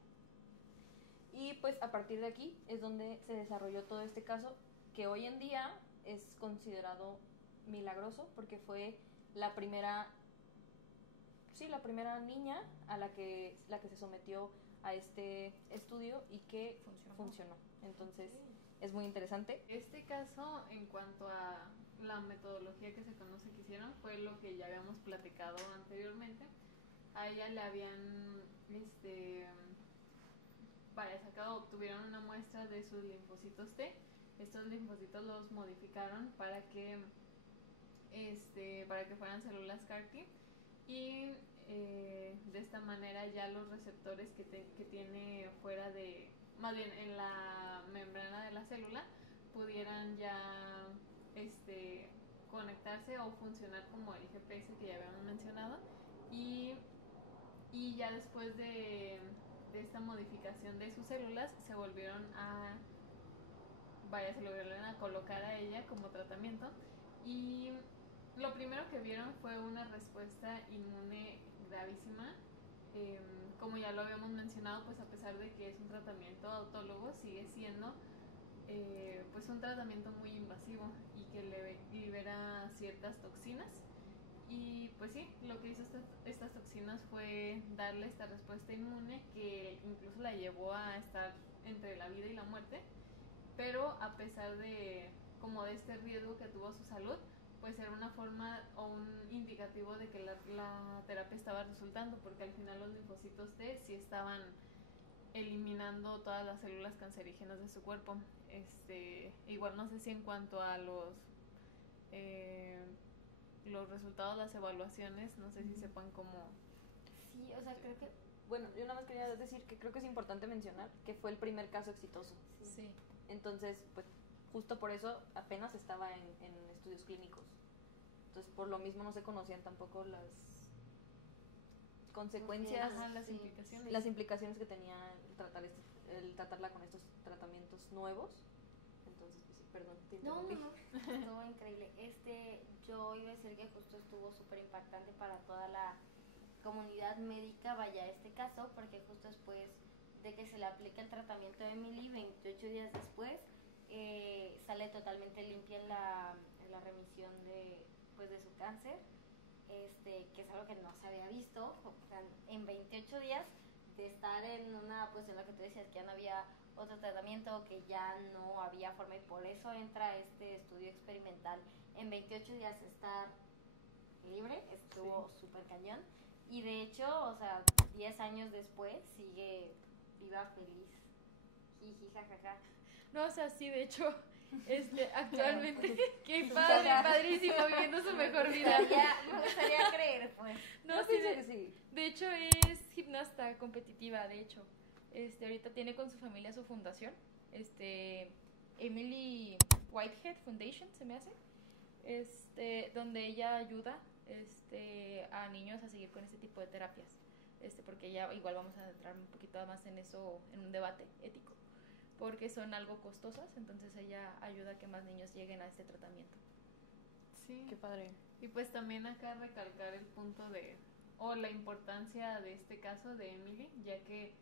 y pues a partir de aquí es donde se desarrolló todo este caso, que hoy en día es considerado milagroso porque fue la primera niña a la que se sometió a este estudio y que funcionó. Entonces, es muy interesante. Este caso, en cuanto a la metodología que se conoce que hicieron, fue lo que ya habíamos platicado anteriormente. A ella le habían obtuvieron una muestra de sus linfocitos T. Estos linfocitos los modificaron para que fueran células CAR-T, y de esta manera ya los receptores que tiene fuera de, más bien en la membrana de la célula, pudieran ya conectarse o funcionar como el GPS que ya habíamos mencionado, y ya después de esta modificación de sus células se volvieron a colocar a ella como tratamiento, y lo primero que vieron fue una respuesta inmune gravísima. Como ya lo habíamos mencionado, pues a pesar de que es un tratamiento autólogo, sigue siendo pues un tratamiento muy invasivo y que libera ciertas toxinas. Y pues sí, lo que hizo estas toxinas fue darle esta respuesta inmune que incluso la llevó a estar entre la vida y la muerte. Pero a pesar de este riesgo que tuvo su salud, pues era una forma o un indicativo de que la terapia estaba resultando, porque al final los linfocitos T sí estaban eliminando todas las células cancerígenas de su cuerpo. Igual no sé si en cuanto a los resultados, las evaluaciones, no sé si sepan cómo. Sí, o sea, creo que... Bueno, yo nada más quería decir que creo que es importante mencionar que fue el primer caso exitoso. Sí. Entonces, pues justo por eso apenas estaba en estudios clínicos. Entonces, por lo mismo no se conocían tampoco las consecuencias, las implicaciones que tenía el tratarla con estos tratamientos nuevos. Entonces, pues sí, perdón, te interrumpí. No, estuvo increíble. Yo iba a decir que justo estuvo súper impactante para toda la comunidad médica, vaya, este caso, porque justo después de que se le aplica el tratamiento a Emily, 28 días después, sale totalmente limpia en la remisión de su cáncer, que es algo que no se había visto. O sea, en 28 días de estar en una, pues en lo que tú decías, que ya no había otro tratamiento, que ya no había forma, y por eso entra este estudio experimental. En 28 días estar libre, estuvo súper cañón. Y de hecho, o sea, 10 años después sigue viva, feliz, jiji, jajaja. No, o sea, sí, de hecho, actualmente, qué padre, padrísimo, viviendo su mejor vida. Me gustaría creer, pues. No, sí, de hecho es gimnasta competitiva, de hecho. Ahorita tiene con su familia su fundación, Emily Whitehead Foundation, se me hace, donde ella ayuda, a niños a seguir con este tipo de terapias, porque ya igual vamos a entrar un poquito más en eso, en un debate ético, porque son algo costosas, entonces ella ayuda a que más niños lleguen a este tratamiento. Sí, qué padre. Y pues también acá recalcar el punto la importancia de este caso de Emily, ya que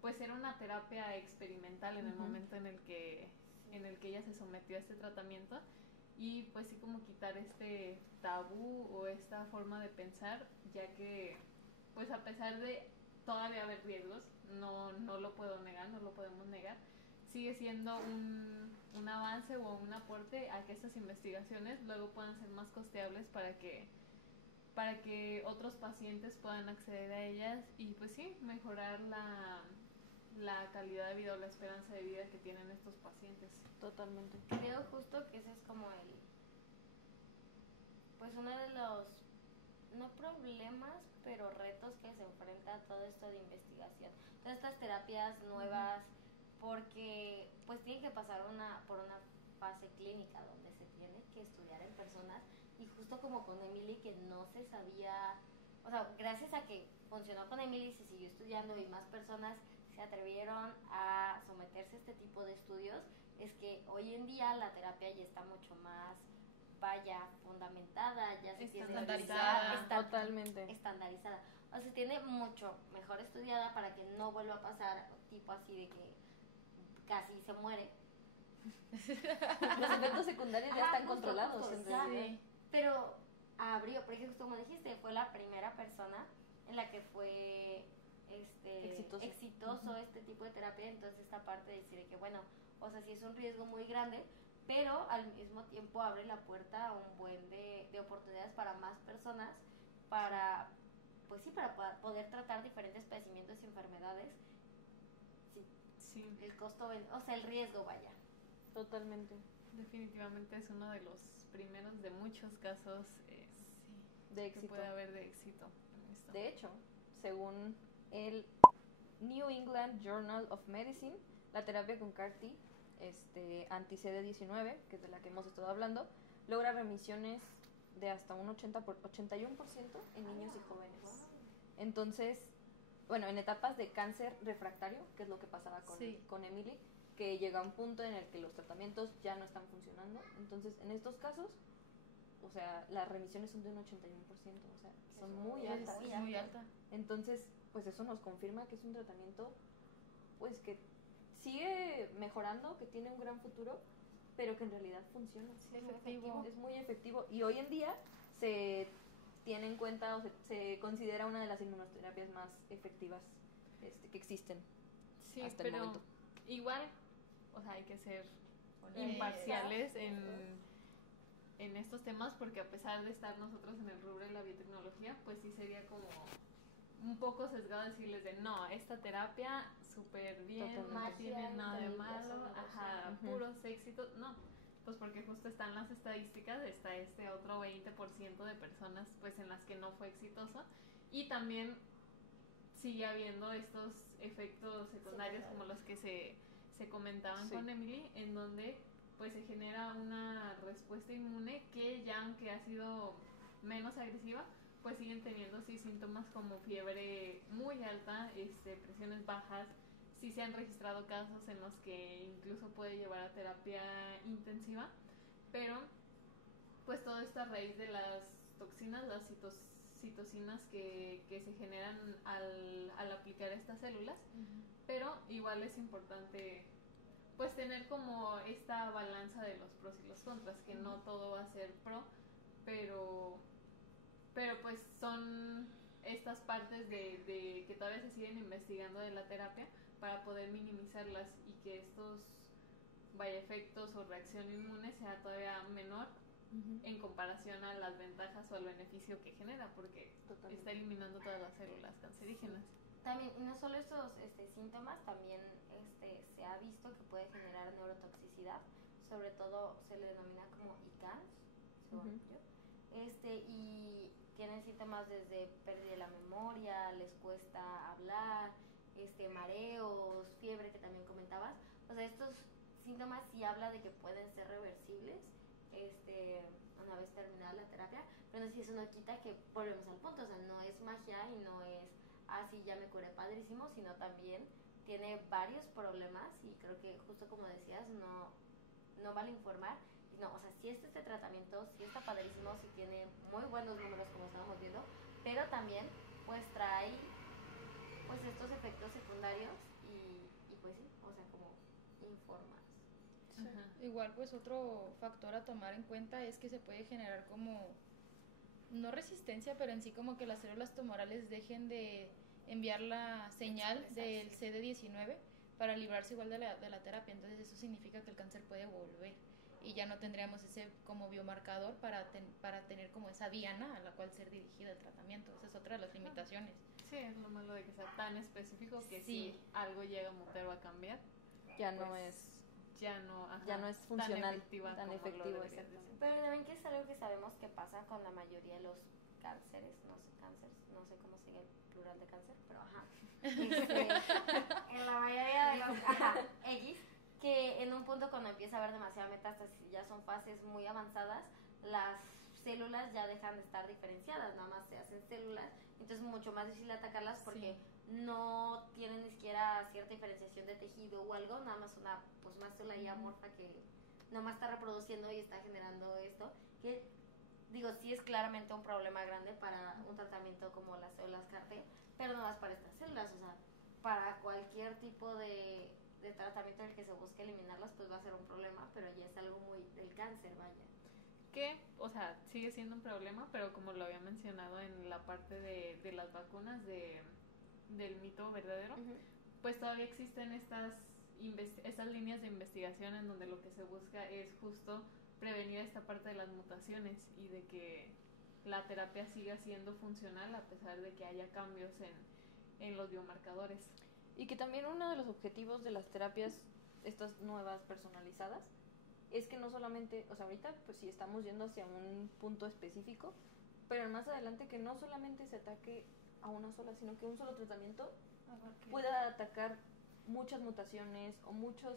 pues era una terapia experimental en el momento en el que ella se sometió a este tratamiento, y pues sí, como quitar este tabú o esta forma de pensar, ya que pues a pesar de todavía haber riesgos, no lo puedo negar, no lo podemos negar, sigue siendo un avance o un aporte a que estas investigaciones luego puedan ser más costeables para que otros pacientes puedan acceder a ellas, y pues sí, mejorar la calidad de vida o la esperanza de vida que tienen estos pacientes. Totalmente. Creo justo que ese es como pues uno de los, no problemas, pero retos que se enfrenta a todo esto de investigación, todas estas terapias nuevas, porque pues tienen que pasar por una fase clínica donde se tiene que estudiar en personas, y justo como con Emily, que no se sabía, o sea, gracias a que funcionó con Emily, se siguió estudiando y más personas se atrevieron a someterse a este tipo de estudios, es que hoy en día la terapia ya está mucho más, fundamentada, ya se tiene estandarizada, totalmente estandarizada, o sea, se tiene mucho mejor estudiada para que no vuelva a pasar tipo así de que casi se muere. Los efectos secundarios ya están controlados, en realidad. Sí. Pero abrió, porque justo como dijiste, fue la primera persona en la que fue exitoso este tipo de terapia. Entonces esta parte de decir que bueno, o sea, sí es un riesgo muy grande, pero al mismo tiempo abre la puerta a un buen de oportunidades para más personas, para, pues sí, para poder tratar diferentes padecimientos y enfermedades. Sí. El costo, o sea, el riesgo, vaya. Totalmente. Definitivamente es uno de los primeros de muchos casos de éxito. Que puede haber de éxito en esto. De hecho, según el New England Journal of Medicine, la terapia con CAR-T anti-CD19, que es de la que hemos estado hablando, logra remisiones de hasta un 81% en niños y jóvenes. Entonces, bueno, en etapas de cáncer refractario, que es lo que pasaba con Emily, que llega a un punto en el que los tratamientos ya no están funcionando. Entonces, en estos casos, o sea, las remisiones son de un 81%, o sea, son muy altas. Muy alta. Entonces, pues eso nos confirma que es un tratamiento, pues que sigue mejorando, que tiene un gran futuro, pero que en realidad funciona. Sí, efectivo. Es muy efectivo. Y hoy en día se tiene en cuenta, o se considera una de las inmunoterapias más efectivas que existen hasta el momento. Igual, o sea, hay que ser imparciales en estos temas, porque a pesar de estar nosotros en el rubro de la biotecnología, pues sí sería como un poco sesgado decirles de no, esta terapia súper bien, no tiene nada de malo, puros éxitos, no, pues porque justo están las estadísticas, está este otro 20% de personas pues en las que no fue exitoso, y también sigue habiendo estos efectos secundarios como los que se comentaban con Emily, en donde pues se genera una respuesta inmune que ya aunque ha sido menos agresiva, pues siguen teniendo síntomas como fiebre muy alta, presiones bajas. Sí se han registrado casos en los que incluso puede llevar a terapia intensiva, pero pues todo esto a raíz de las toxinas, las citocinas que se generan al aplicar estas células. Pero igual es importante pues tener como esta balanza de los pros y los contras, que no todo va a ser pro, pero pues son estas partes de que todavía se siguen investigando de la terapia para poder minimizarlas y que estos efectos o reacción inmune sea todavía menor en comparación a las ventajas o al beneficio que genera, porque está eliminando todas las células cancerígenas. También, y no solo estos síntomas, también se ha visto que puede generar neurotoxicidad, sobre todo se le denomina como ICANS, según yo, y tienen síntomas desde pérdida de la memoria, les cuesta hablar, mareos, fiebre que también comentabas. O sea, estos síntomas sí habla de que pueden ser reversibles una vez terminada la terapia, pero no sé si eso no quita que volvemos al punto, o sea, no es magia y no es sí, ya me curé padrísimo, sino también tiene varios problemas, y creo que justo como decías, no vale informar. No, o sea, sí está este tratamiento, sí está padrísimo, sí tiene muy buenos números como estábamos viendo, pero también pues trae pues estos efectos secundarios y pues sí, o sea, como informas. Igual pues otro factor a tomar en cuenta es que se puede generar como, no resistencia, pero en sí como que las células tumorales dejen de enviar la señal del CD19 para librarse igual de la terapia. Entonces eso significa que el cáncer puede volver y ya no tendríamos ese como biomarcador para tener como esa diana a la cual ser dirigido el tratamiento. Esa es otra de las limitaciones. Sí, es lo malo de que sea tan específico que si algo llega a mutar o a cambiar, ya pues no es ya no es funcional, tan efectivo. Pero también que es algo que sabemos que pasa con la mayoría de los cánceres, no sé cómo sigue el plural de cáncer, pero en la mayoría de los X, que en un punto cuando empieza a haber demasiada metástasis y ya son fases muy avanzadas, las células ya dejan de estar diferenciadas, nada más se hacen células, entonces es mucho más difícil atacarlas porque no tienen ni siquiera cierta diferenciación de tejido o algo, nada más una célula ahí amorfa que nomás está reproduciendo y está generando esto, que digo, sí es claramente un problema grande para un tratamiento como las células CAR-T, pero no más para estas células, o sea, para cualquier tipo de tratamiento en el que se busque eliminarlas, pues va a ser un problema, pero ya es algo muy del cáncer, vaya. Que, o sea, sigue siendo un problema, pero como lo había mencionado en la parte de las vacunas del mito verdadero, pues todavía existen estas estas líneas de investigación en donde lo que se busca es justo prevenir esta parte de las mutaciones y de que la terapia siga siendo funcional a pesar de que haya cambios en los biomarcadores. Y que también uno de los objetivos de las terapias, estas nuevas personalizadas, es que no solamente, o sea, ahorita pues sí estamos yendo hacia un punto específico, pero más adelante que no solamente se ataque a una sola, sino que un solo tratamiento pueda atacar muchas mutaciones o muchas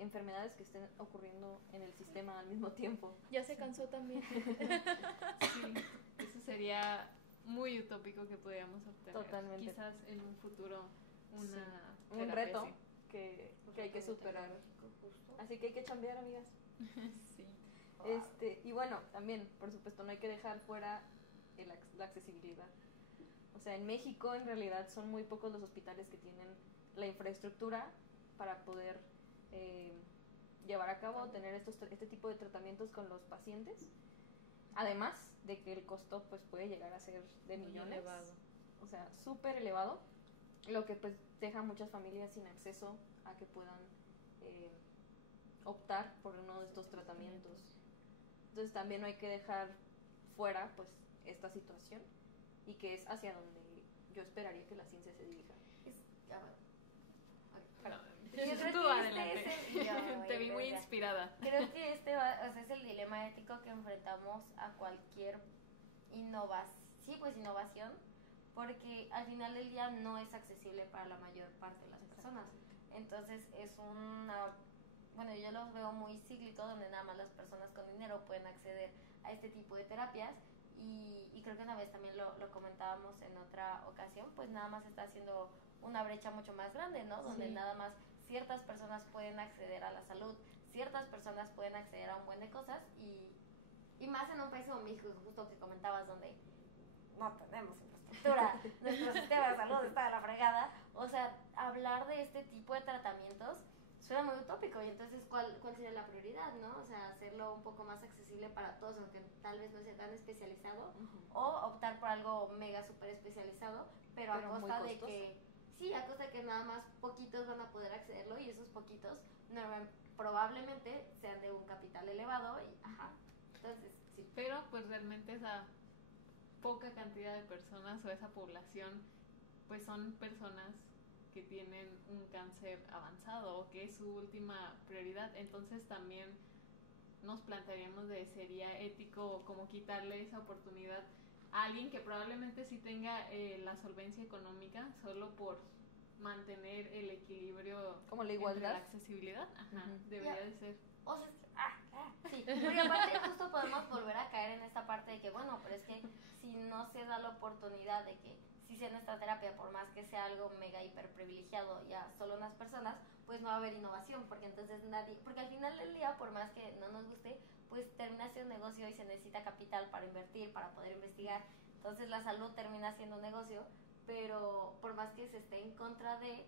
enfermedades que estén ocurriendo en el sistema al mismo tiempo. Ya se cansó también. Sí, eso sería muy utópico que pudiéramos obtener. Totalmente. Quizás en un futuro un reto que hay que superar. Así que hay que chambear, amigas. Sí. Y bueno, también, por supuesto, no hay que dejar fuera la accesibilidad. O sea, en México en realidad son muy pocos los hospitales que tienen la infraestructura para poder llevar a cabo, tener este tipo de tratamientos con los pacientes. Además de que el costo pues puede llegar a ser de muy millones. elevado. O sea, súper elevado, lo que pues deja a muchas familias sin acceso a que puedan optar por uno de estos tratamientos. Entonces también no hay que dejar fuera pues esta situación y que es hacia donde yo esperaría que la ciencia se dirija. Yo creo Tú que adelante. Te vi muy ya. inspirada. Creo que es el dilema ético que enfrentamos a cualquier innovación, porque al final del día no es accesible para la mayor parte de las personas. Entonces yo los veo muy cíclico, donde nada más las personas con dinero pueden acceder a este tipo de terapias. Y creo que una vez también lo comentábamos en otra ocasión, pues nada más está haciendo una brecha mucho más grande, ¿no? Donde nada más ciertas personas pueden acceder a la salud, ciertas personas pueden acceder a un buen de cosas y más en un país como México, justo que comentabas, donde no tenemos infraestructura, nuestro sistema de salud está de la fregada. O sea, hablar de este tipo de tratamientos suena muy utópico, y entonces ¿cuál sería la prioridad, no? O sea, hacerlo un poco más accesible para todos, aunque tal vez no sea tan especializado, o optar por algo mega super especializado, pero a costa de que nada más poquitos van a poder accederlo, y esos poquitos probablemente sean de un capital elevado entonces sí. Pero pues realmente esa poca cantidad de personas o esa población pues son personas que tienen un cáncer avanzado o que es su última prioridad. Entonces también nos plantearíamos de sería ético como quitarle esa oportunidad a alguien que probablemente sí tenga la solvencia económica solo por mantener el equilibrio, como la igualdad, entre la accesibilidad. Debería de ser. O sea, sí, porque aparte justo podemos volver a caer en esta parte de que bueno, pero es que si no se da la oportunidad de que si sea esta terapia, por más que sea algo mega hiper privilegiado ya solo unas personas, pues no va a haber innovación, porque entonces porque al final del día, por más que no nos guste, pues termina siendo un negocio y se necesita capital para invertir, para poder investigar. Entonces la salud termina siendo un negocio, pero por más que se esté en contra de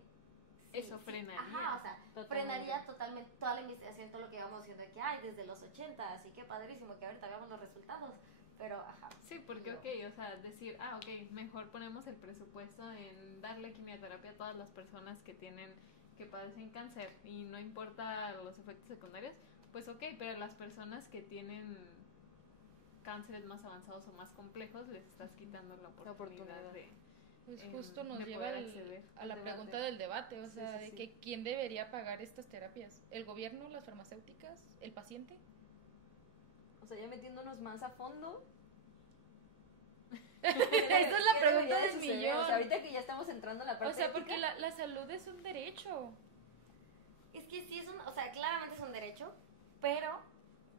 eso frenaría. O sea, frenaría totalmente toda la investigación, todo lo que vamos haciendo aquí, desde los 80, así que padrísimo que ahorita veamos los resultados. Pero, sí, porque o sea, decir, mejor ponemos el presupuesto en darle quimioterapia a todas las personas que padecen cáncer y no importa los efectos secundarios, pues pero las personas que tienen cánceres más avanzados o más complejos les estás quitando la oportunidad de pues justo nos lleva a la pregunta del debate, o sea, de que quién debería pagar estas terapias, ¿el gobierno, las farmacéuticas, el paciente? O sea, ya metiéndonos más a fondo. Esa es la pregunta del millón. O sea, ahorita que ya estamos entrando en la parte o sea, ética, porque la salud es un derecho. Es que sí claramente es un derecho, pero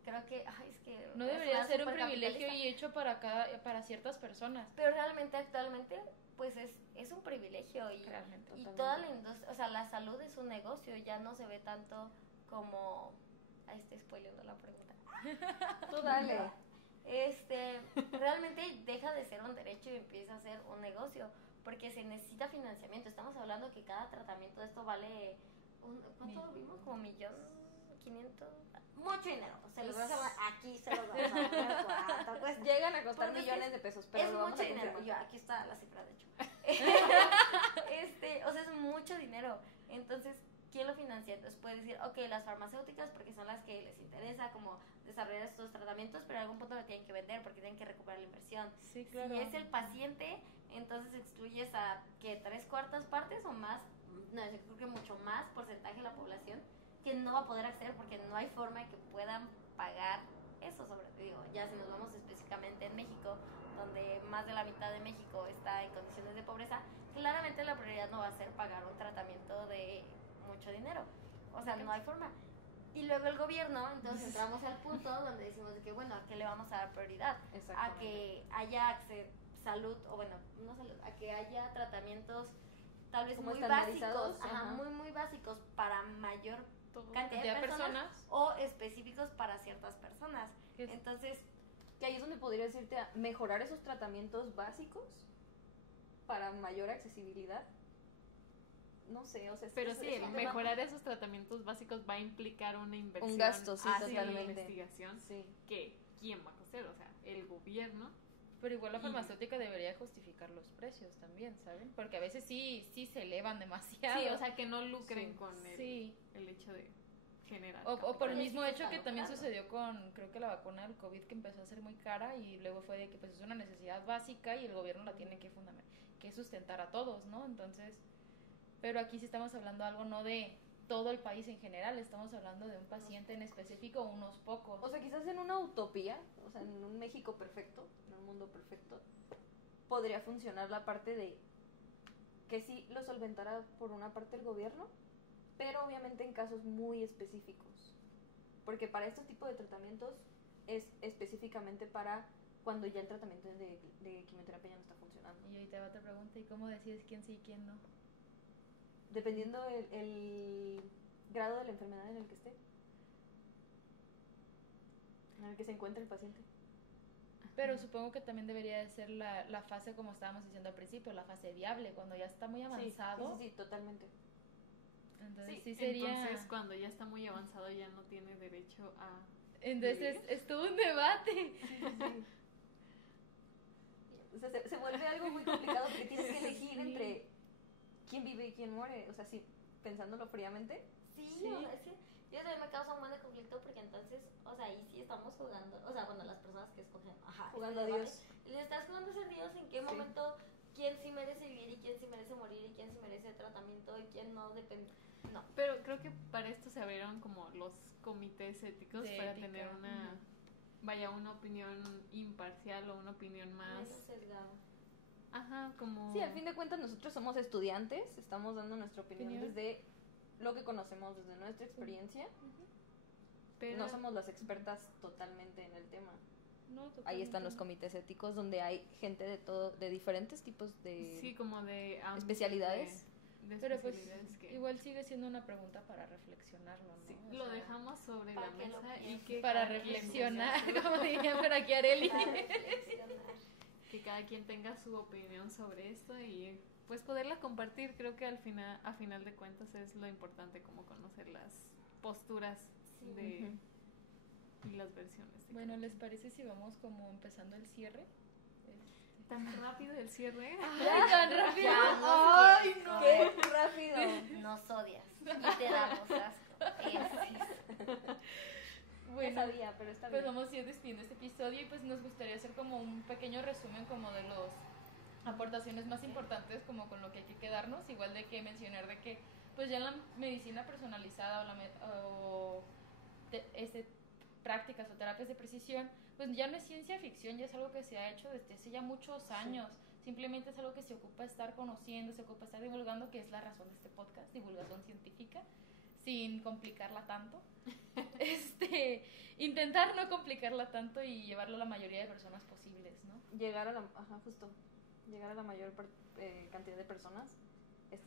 creo que, es que no debería ser un privilegio y hecho para ciertas personas. Pero realmente actualmente pues es un privilegio y toda la industria, o sea, la salud es un negocio, ya no se ve tanto como estoy spoileando la pregunta. Tú dale. Realmente deja de ser un derecho y empieza a ser un negocio, porque se necesita financiamiento. Estamos hablando que cada tratamiento de esto vale ¿cuánto vimos? Como 1.500.000. Mucho dinero. Se los vamos a aquí, se los vamos a poner pues llegan a costar millones de pesos, pero es lo vamos mucho a dinero. Aquí está la cifra, de hecho. O sea, es mucho dinero. Entonces, ¿quién lo financia? Entonces puedes decir, ok, las farmacéuticas porque son las que les interesa como desarrollar estos tratamientos, pero en algún punto lo tienen que vender porque tienen que recuperar la inversión. Sí, claro. Si es el paciente, entonces excluyes a que 3/4 partes o más, no, yo creo que mucho más porcentaje de la población que no va a poder acceder porque no hay forma de que puedan pagar eso. Sobre, digo, ya si nos vamos específicamente en México, donde más de la mitad de México está en condiciones de pobreza, claramente la prioridad no va a ser pagar un tratamiento de mucho dinero. O sea, no hay forma. Y luego el gobierno, entonces entramos al punto donde decimos que, bueno, ¿a qué le vamos a dar prioridad? A que haya salud, o bueno, no salud, a que haya tratamientos tal vez muy básicos, muy básicos para mayor cantidad de personas o específicos para ciertas personas. Entonces, que ahí es donde podría decirte a mejorar esos tratamientos básicos para mayor accesibilidad. No sé, o sea, pero sí, el mejorar esos tratamientos básicos va a implicar una inversión, un gasto, sí, totalmente, investigación, sí. Que ¿quién va a hacer? O sea, el gobierno. Pero igual la farmacéutica debería justificar los precios también, ¿saben? Porque a veces sí se elevan demasiado. Sí, o sea, que no lucren con el hecho de generar. O por el mismo hecho que también sucedió con, creo que la vacuna del COVID, que empezó a ser muy cara y luego fue de que pues es una necesidad básica y el gobierno la tiene que sustentar a todos, ¿no? Entonces, pero aquí sí estamos hablando algo no de todo el país en general, estamos hablando de un paciente en específico, unos pocos. O sea, quizás en una utopía, o sea, en un México perfecto, en un mundo perfecto, podría funcionar la parte de que sí lo solventara por una parte el gobierno, pero obviamente en casos muy específicos. Porque para este tipo de tratamientos es específicamente para cuando ya el tratamiento de quimioterapia ya no está funcionando. Y ahorita va otra pregunta, ¿y cómo decides quién sí y quién no? Dependiendo el grado de la enfermedad en el que esté, en el que se encuentra el paciente. Pero supongo que también debería de ser la fase, como estábamos diciendo al principio, la fase viable, cuando ya está muy avanzado. Sí, totalmente. Entonces sí sería... Entonces cuando ya está muy avanzado ya no tiene derecho a... Entonces es todo un debate. Sí. O sea, se vuelve algo muy complicado porque tienes que elegir entre quién vive y quién muere. O sea, sí, pensándolo fríamente. Sí. O sea, es que yo también me causa un buen conflicto porque entonces, o sea, ahí sí estamos jugando, o sea, bueno, las personas que escogen, jugando a Dios. Le estás jugando a ser Dios, en qué momento, quién sí merece vivir y quién sí merece morir y quién sí merece tratamiento y quién no, depende. No. Pero creo que para esto se abrieron como los comités éticos para tener una opinión imparcial o una opinión más sesgada. Ajá, como... Sí, al fin de cuentas nosotros somos estudiantes, estamos dando nuestra opinión desde lo que conocemos, desde nuestra experiencia. Pero no somos las expertas totalmente en el tema. No, ahí están los comités éticos donde hay gente de diferentes tipos de como de especialidades. Pero pues igual sigue siendo una pregunta para reflexionarlo, ¿no? Sí, lo dejamos sobre la mesa y que para reflexionar, como dirían por aquí Arely. Que cada quien tenga su opinión sobre esto y pues poderla compartir. Creo que a final de cuentas es lo importante, como conocer las posturas y las versiones. Bueno, ¿les parece si vamos como empezando el cierre? ¿Tan rápido el cierre? ¡Ay, tan rápido! ¡Ay, no! ¡Qué rápido! Nos odias y te damos asco. Bueno, sabía, pero está bien. Pues vamos a ir despidiendo este episodio y pues nos gustaría hacer como un pequeño resumen como de las aportaciones más importantes, como con lo que hay que quedarnos, igual de que mencionar de que pues ya en la medicina personalizada prácticas o terapias de precisión, pues ya no es ciencia ficción, ya es algo que se ha hecho desde hace ya muchos años. Simplemente es algo que se ocupa estar conociendo, se ocupa estar divulgando, que es la razón de este podcast, divulgación científica, sin complicarla tanto. Intentar no complicarla tanto y llevarlo a la mayoría de personas posibles, ¿no? Llegar a la mayor cantidad de personas,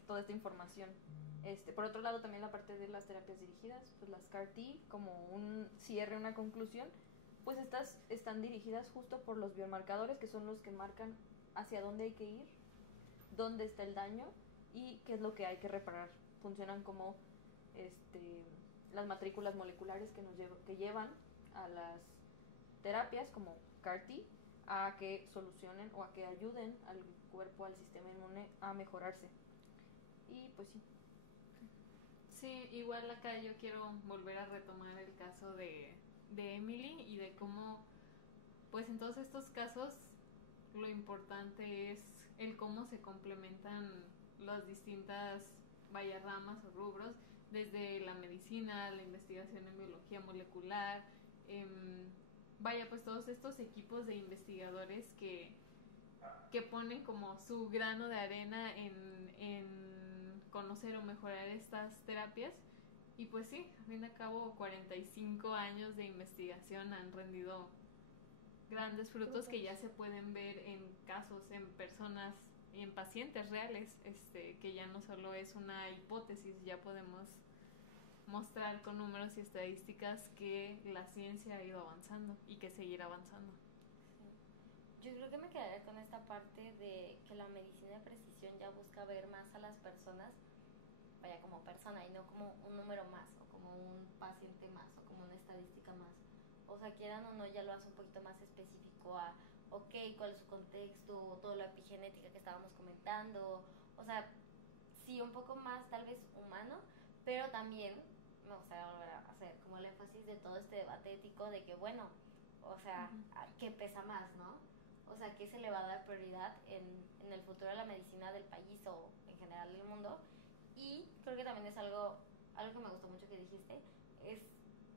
toda esta información. Por otro lado, también la parte de las terapias dirigidas, pues las CAR-T, como un cierre, una conclusión, pues estas están dirigidas justo por los biomarcadores, que son los que marcan hacia dónde hay que ir, dónde está el daño y qué es lo que hay que reparar. Funcionan como las matrículas moleculares que llevan a las terapias como CAR-T a que solucionen o a que ayuden al cuerpo, al sistema inmune a mejorarse. Y pues sí. Sí, igual acá yo quiero volver a retomar el caso de Emily y de cómo, pues en todos estos casos, lo importante es el cómo se complementan las distintas, vaya, ramas o rubros, desde la medicina, la investigación en biología molecular, vaya, pues todos estos equipos de investigadores que ponen como su grano de arena en conocer o mejorar estas terapias. Y pues sí, a fin de cabo 45 años de investigación han rendido grandes frutos que ya se pueden ver en casos, en personas y en pacientes reales, que ya no solo es una hipótesis, ya podemos mostrar con números y estadísticas que la ciencia ha ido avanzando y que seguirá avanzando. Yo creo que me quedaría con esta parte de que la medicina de precisión ya busca ver más a las personas, vaya, como persona y no como un número más o como un paciente más o como una estadística más. O sea, quieran o no, ya lo hace un poquito más específico a, ok, cuál es su contexto, toda la epigenética que estábamos comentando. O sea, sí, un poco más tal vez humano, pero también me gustaría volver a hacer como el énfasis de todo este debate ético de que, bueno, o sea, ¿qué pesa más, no? O sea, ¿qué se le va a dar prioridad en el futuro de la medicina del país o en general del mundo? Y creo que también es algo que me gustó mucho que dijiste, es,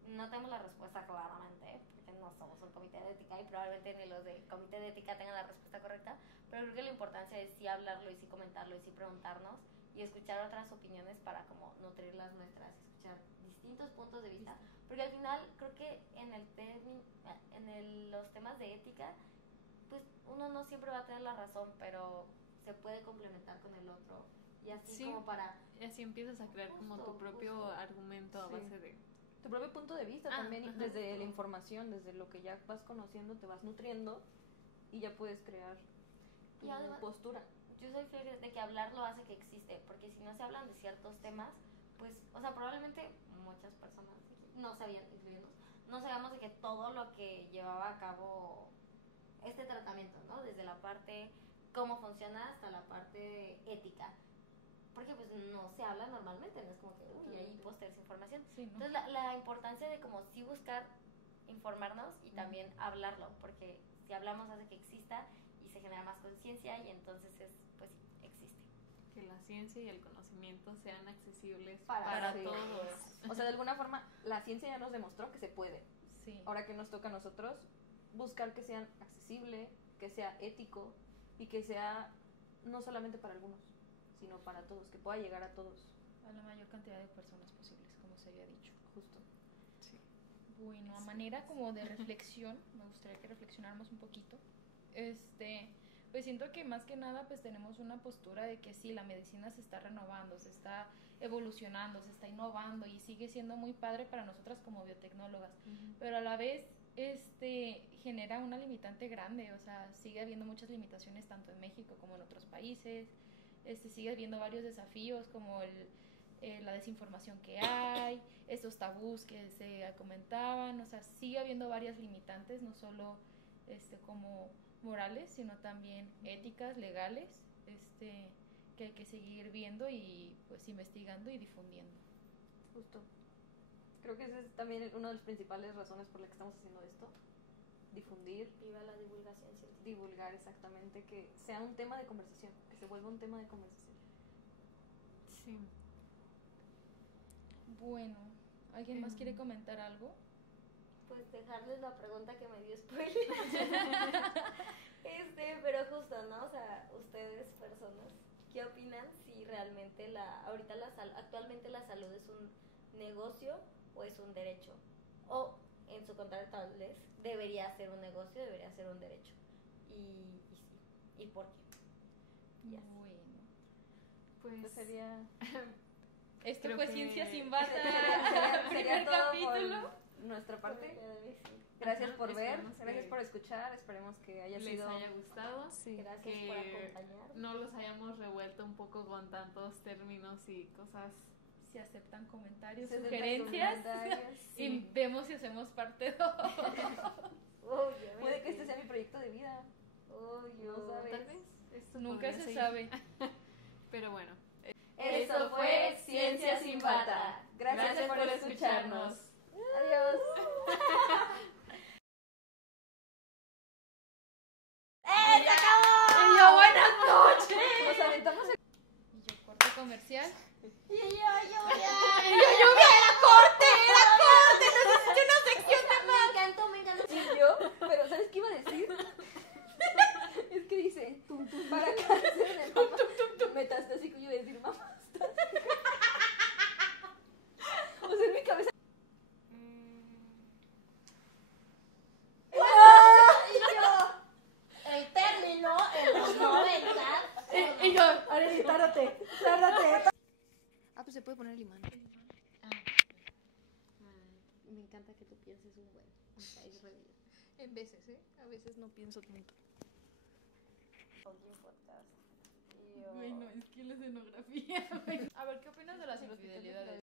no tenemos la respuesta claramente, porque no somos un comité de ética y probablemente ni los del comité de ética tengan la respuesta correcta, pero creo que la importancia es sí hablarlo y sí comentarlo y sí preguntarnos y escuchar otras opiniones para como nutrir las nuestras, escuchar distintos puntos de vista, porque al final creo que en los temas de ética, pues uno no siempre va a tener la razón, pero se puede complementar con el otro y así sí, como para... Y así empiezas a crear como tu propio argumento a base de... Tu propio punto de vista también, desde la información, desde lo que ya vas conociendo, te vas nutriendo y ya puedes crear tu postura. Yo soy fiel de que hablarlo hace que existe, porque si no se hablan de ciertos temas, pues, o sea, probablemente muchas personas no sabían, incluyéndonos, no sabíamos de que todo lo que llevaba a cabo este tratamiento, ¿no? Desde la parte cómo funciona hasta la parte ética. Porque pues no se habla normalmente, no es como que, uy, ahí pósters, información. Sí, ¿no? Entonces la importancia de como sí buscar informarnos y también hablarlo, porque si hablamos hace que exista y se genera más conciencia y entonces pues existe. Que la ciencia y el conocimiento sean accesibles para todos. O sea, de alguna forma la ciencia ya nos demostró que se puede. Sí. Ahora que nos toca a nosotros buscar que sean accesible, que sea ético y que sea no solamente para algunos, sino para todos, que pueda llegar a todos. A la mayor cantidad de personas posibles, como se había dicho. Justo. Sí. Bueno, a manera como de reflexión, me gustaría que reflexionáramos un poquito. Pues siento que más que nada pues tenemos una postura de que sí, la medicina se está renovando, se está evolucionando, se está innovando y sigue siendo muy padre para nosotras como biotecnólogas, pero a la vez genera una limitante grande, o sea, sigue habiendo muchas limitaciones tanto en México como en otros países, sigue habiendo varios desafíos como la desinformación que hay, estos tabús que se comentaban, o sea, sigue habiendo varias limitantes, no solo como morales, sino también éticas, legales, que hay que seguir viendo y pues investigando y difundiendo. Justo. Creo que esa es también una de las principales razones por las que estamos haciendo esto. Difundir. Viva la divulgación científica. Divulgar, exactamente, que sea un tema de conversación, que se vuelva un tema de conversación. Sí. Bueno, ¿alguien más quiere comentar algo? Pues dejarles la pregunta que me dio spoiler. Pero justo, ¿no? O sea, ustedes, personas, ¿qué opinan si realmente actualmente la salud es un negocio o es un derecho? O, en su contrario, tal vez, debería ser un negocio, debería ser un derecho. ¿Y por qué? Yes. Bueno, pues sería... Esto fue Ciencia Sin Bata. Sería todo capítulo. Por nuestra parte. Gracias por ver, gracias por escuchar. Esperemos que les haya gustado. Sí. Gracias por acompañarnos. No los hayamos revuelto un poco con tantos términos y cosas. Si aceptan comentarios, sugerencias. Sí. Y vemos si hacemos parte 2. Puede que este sea mi proyecto de vida. No sabes. Tal vez. Nunca se sabe. Pero bueno. Esto fue Ciencia sin Bata. Gracias por escucharnos. Adiós. ¡Se acabó! Y yo, buenas noches. Nos aventamos el... Y yo, corte comercial. Y yo, ya. ¡Era corte! ¡Necesito una sección de Me encantó. Y yo, pero ¿sabes qué iba a decir? Es que dice, tum, tum, para cáncer de mama metastásico. Yo iba a decir mamastásico. O sea, en mi cabeza. Y yo, el término en los 90. Y yo, Arely, tárdate. Ah, pues se puede poner limón. Me encanta que tú pienses un buen. Es re bien. En veces, ¿eh? A veces no pienso tanto. Güey, no, es que la escenografía, güey. A ver, ¿qué opinas de las infidelidades?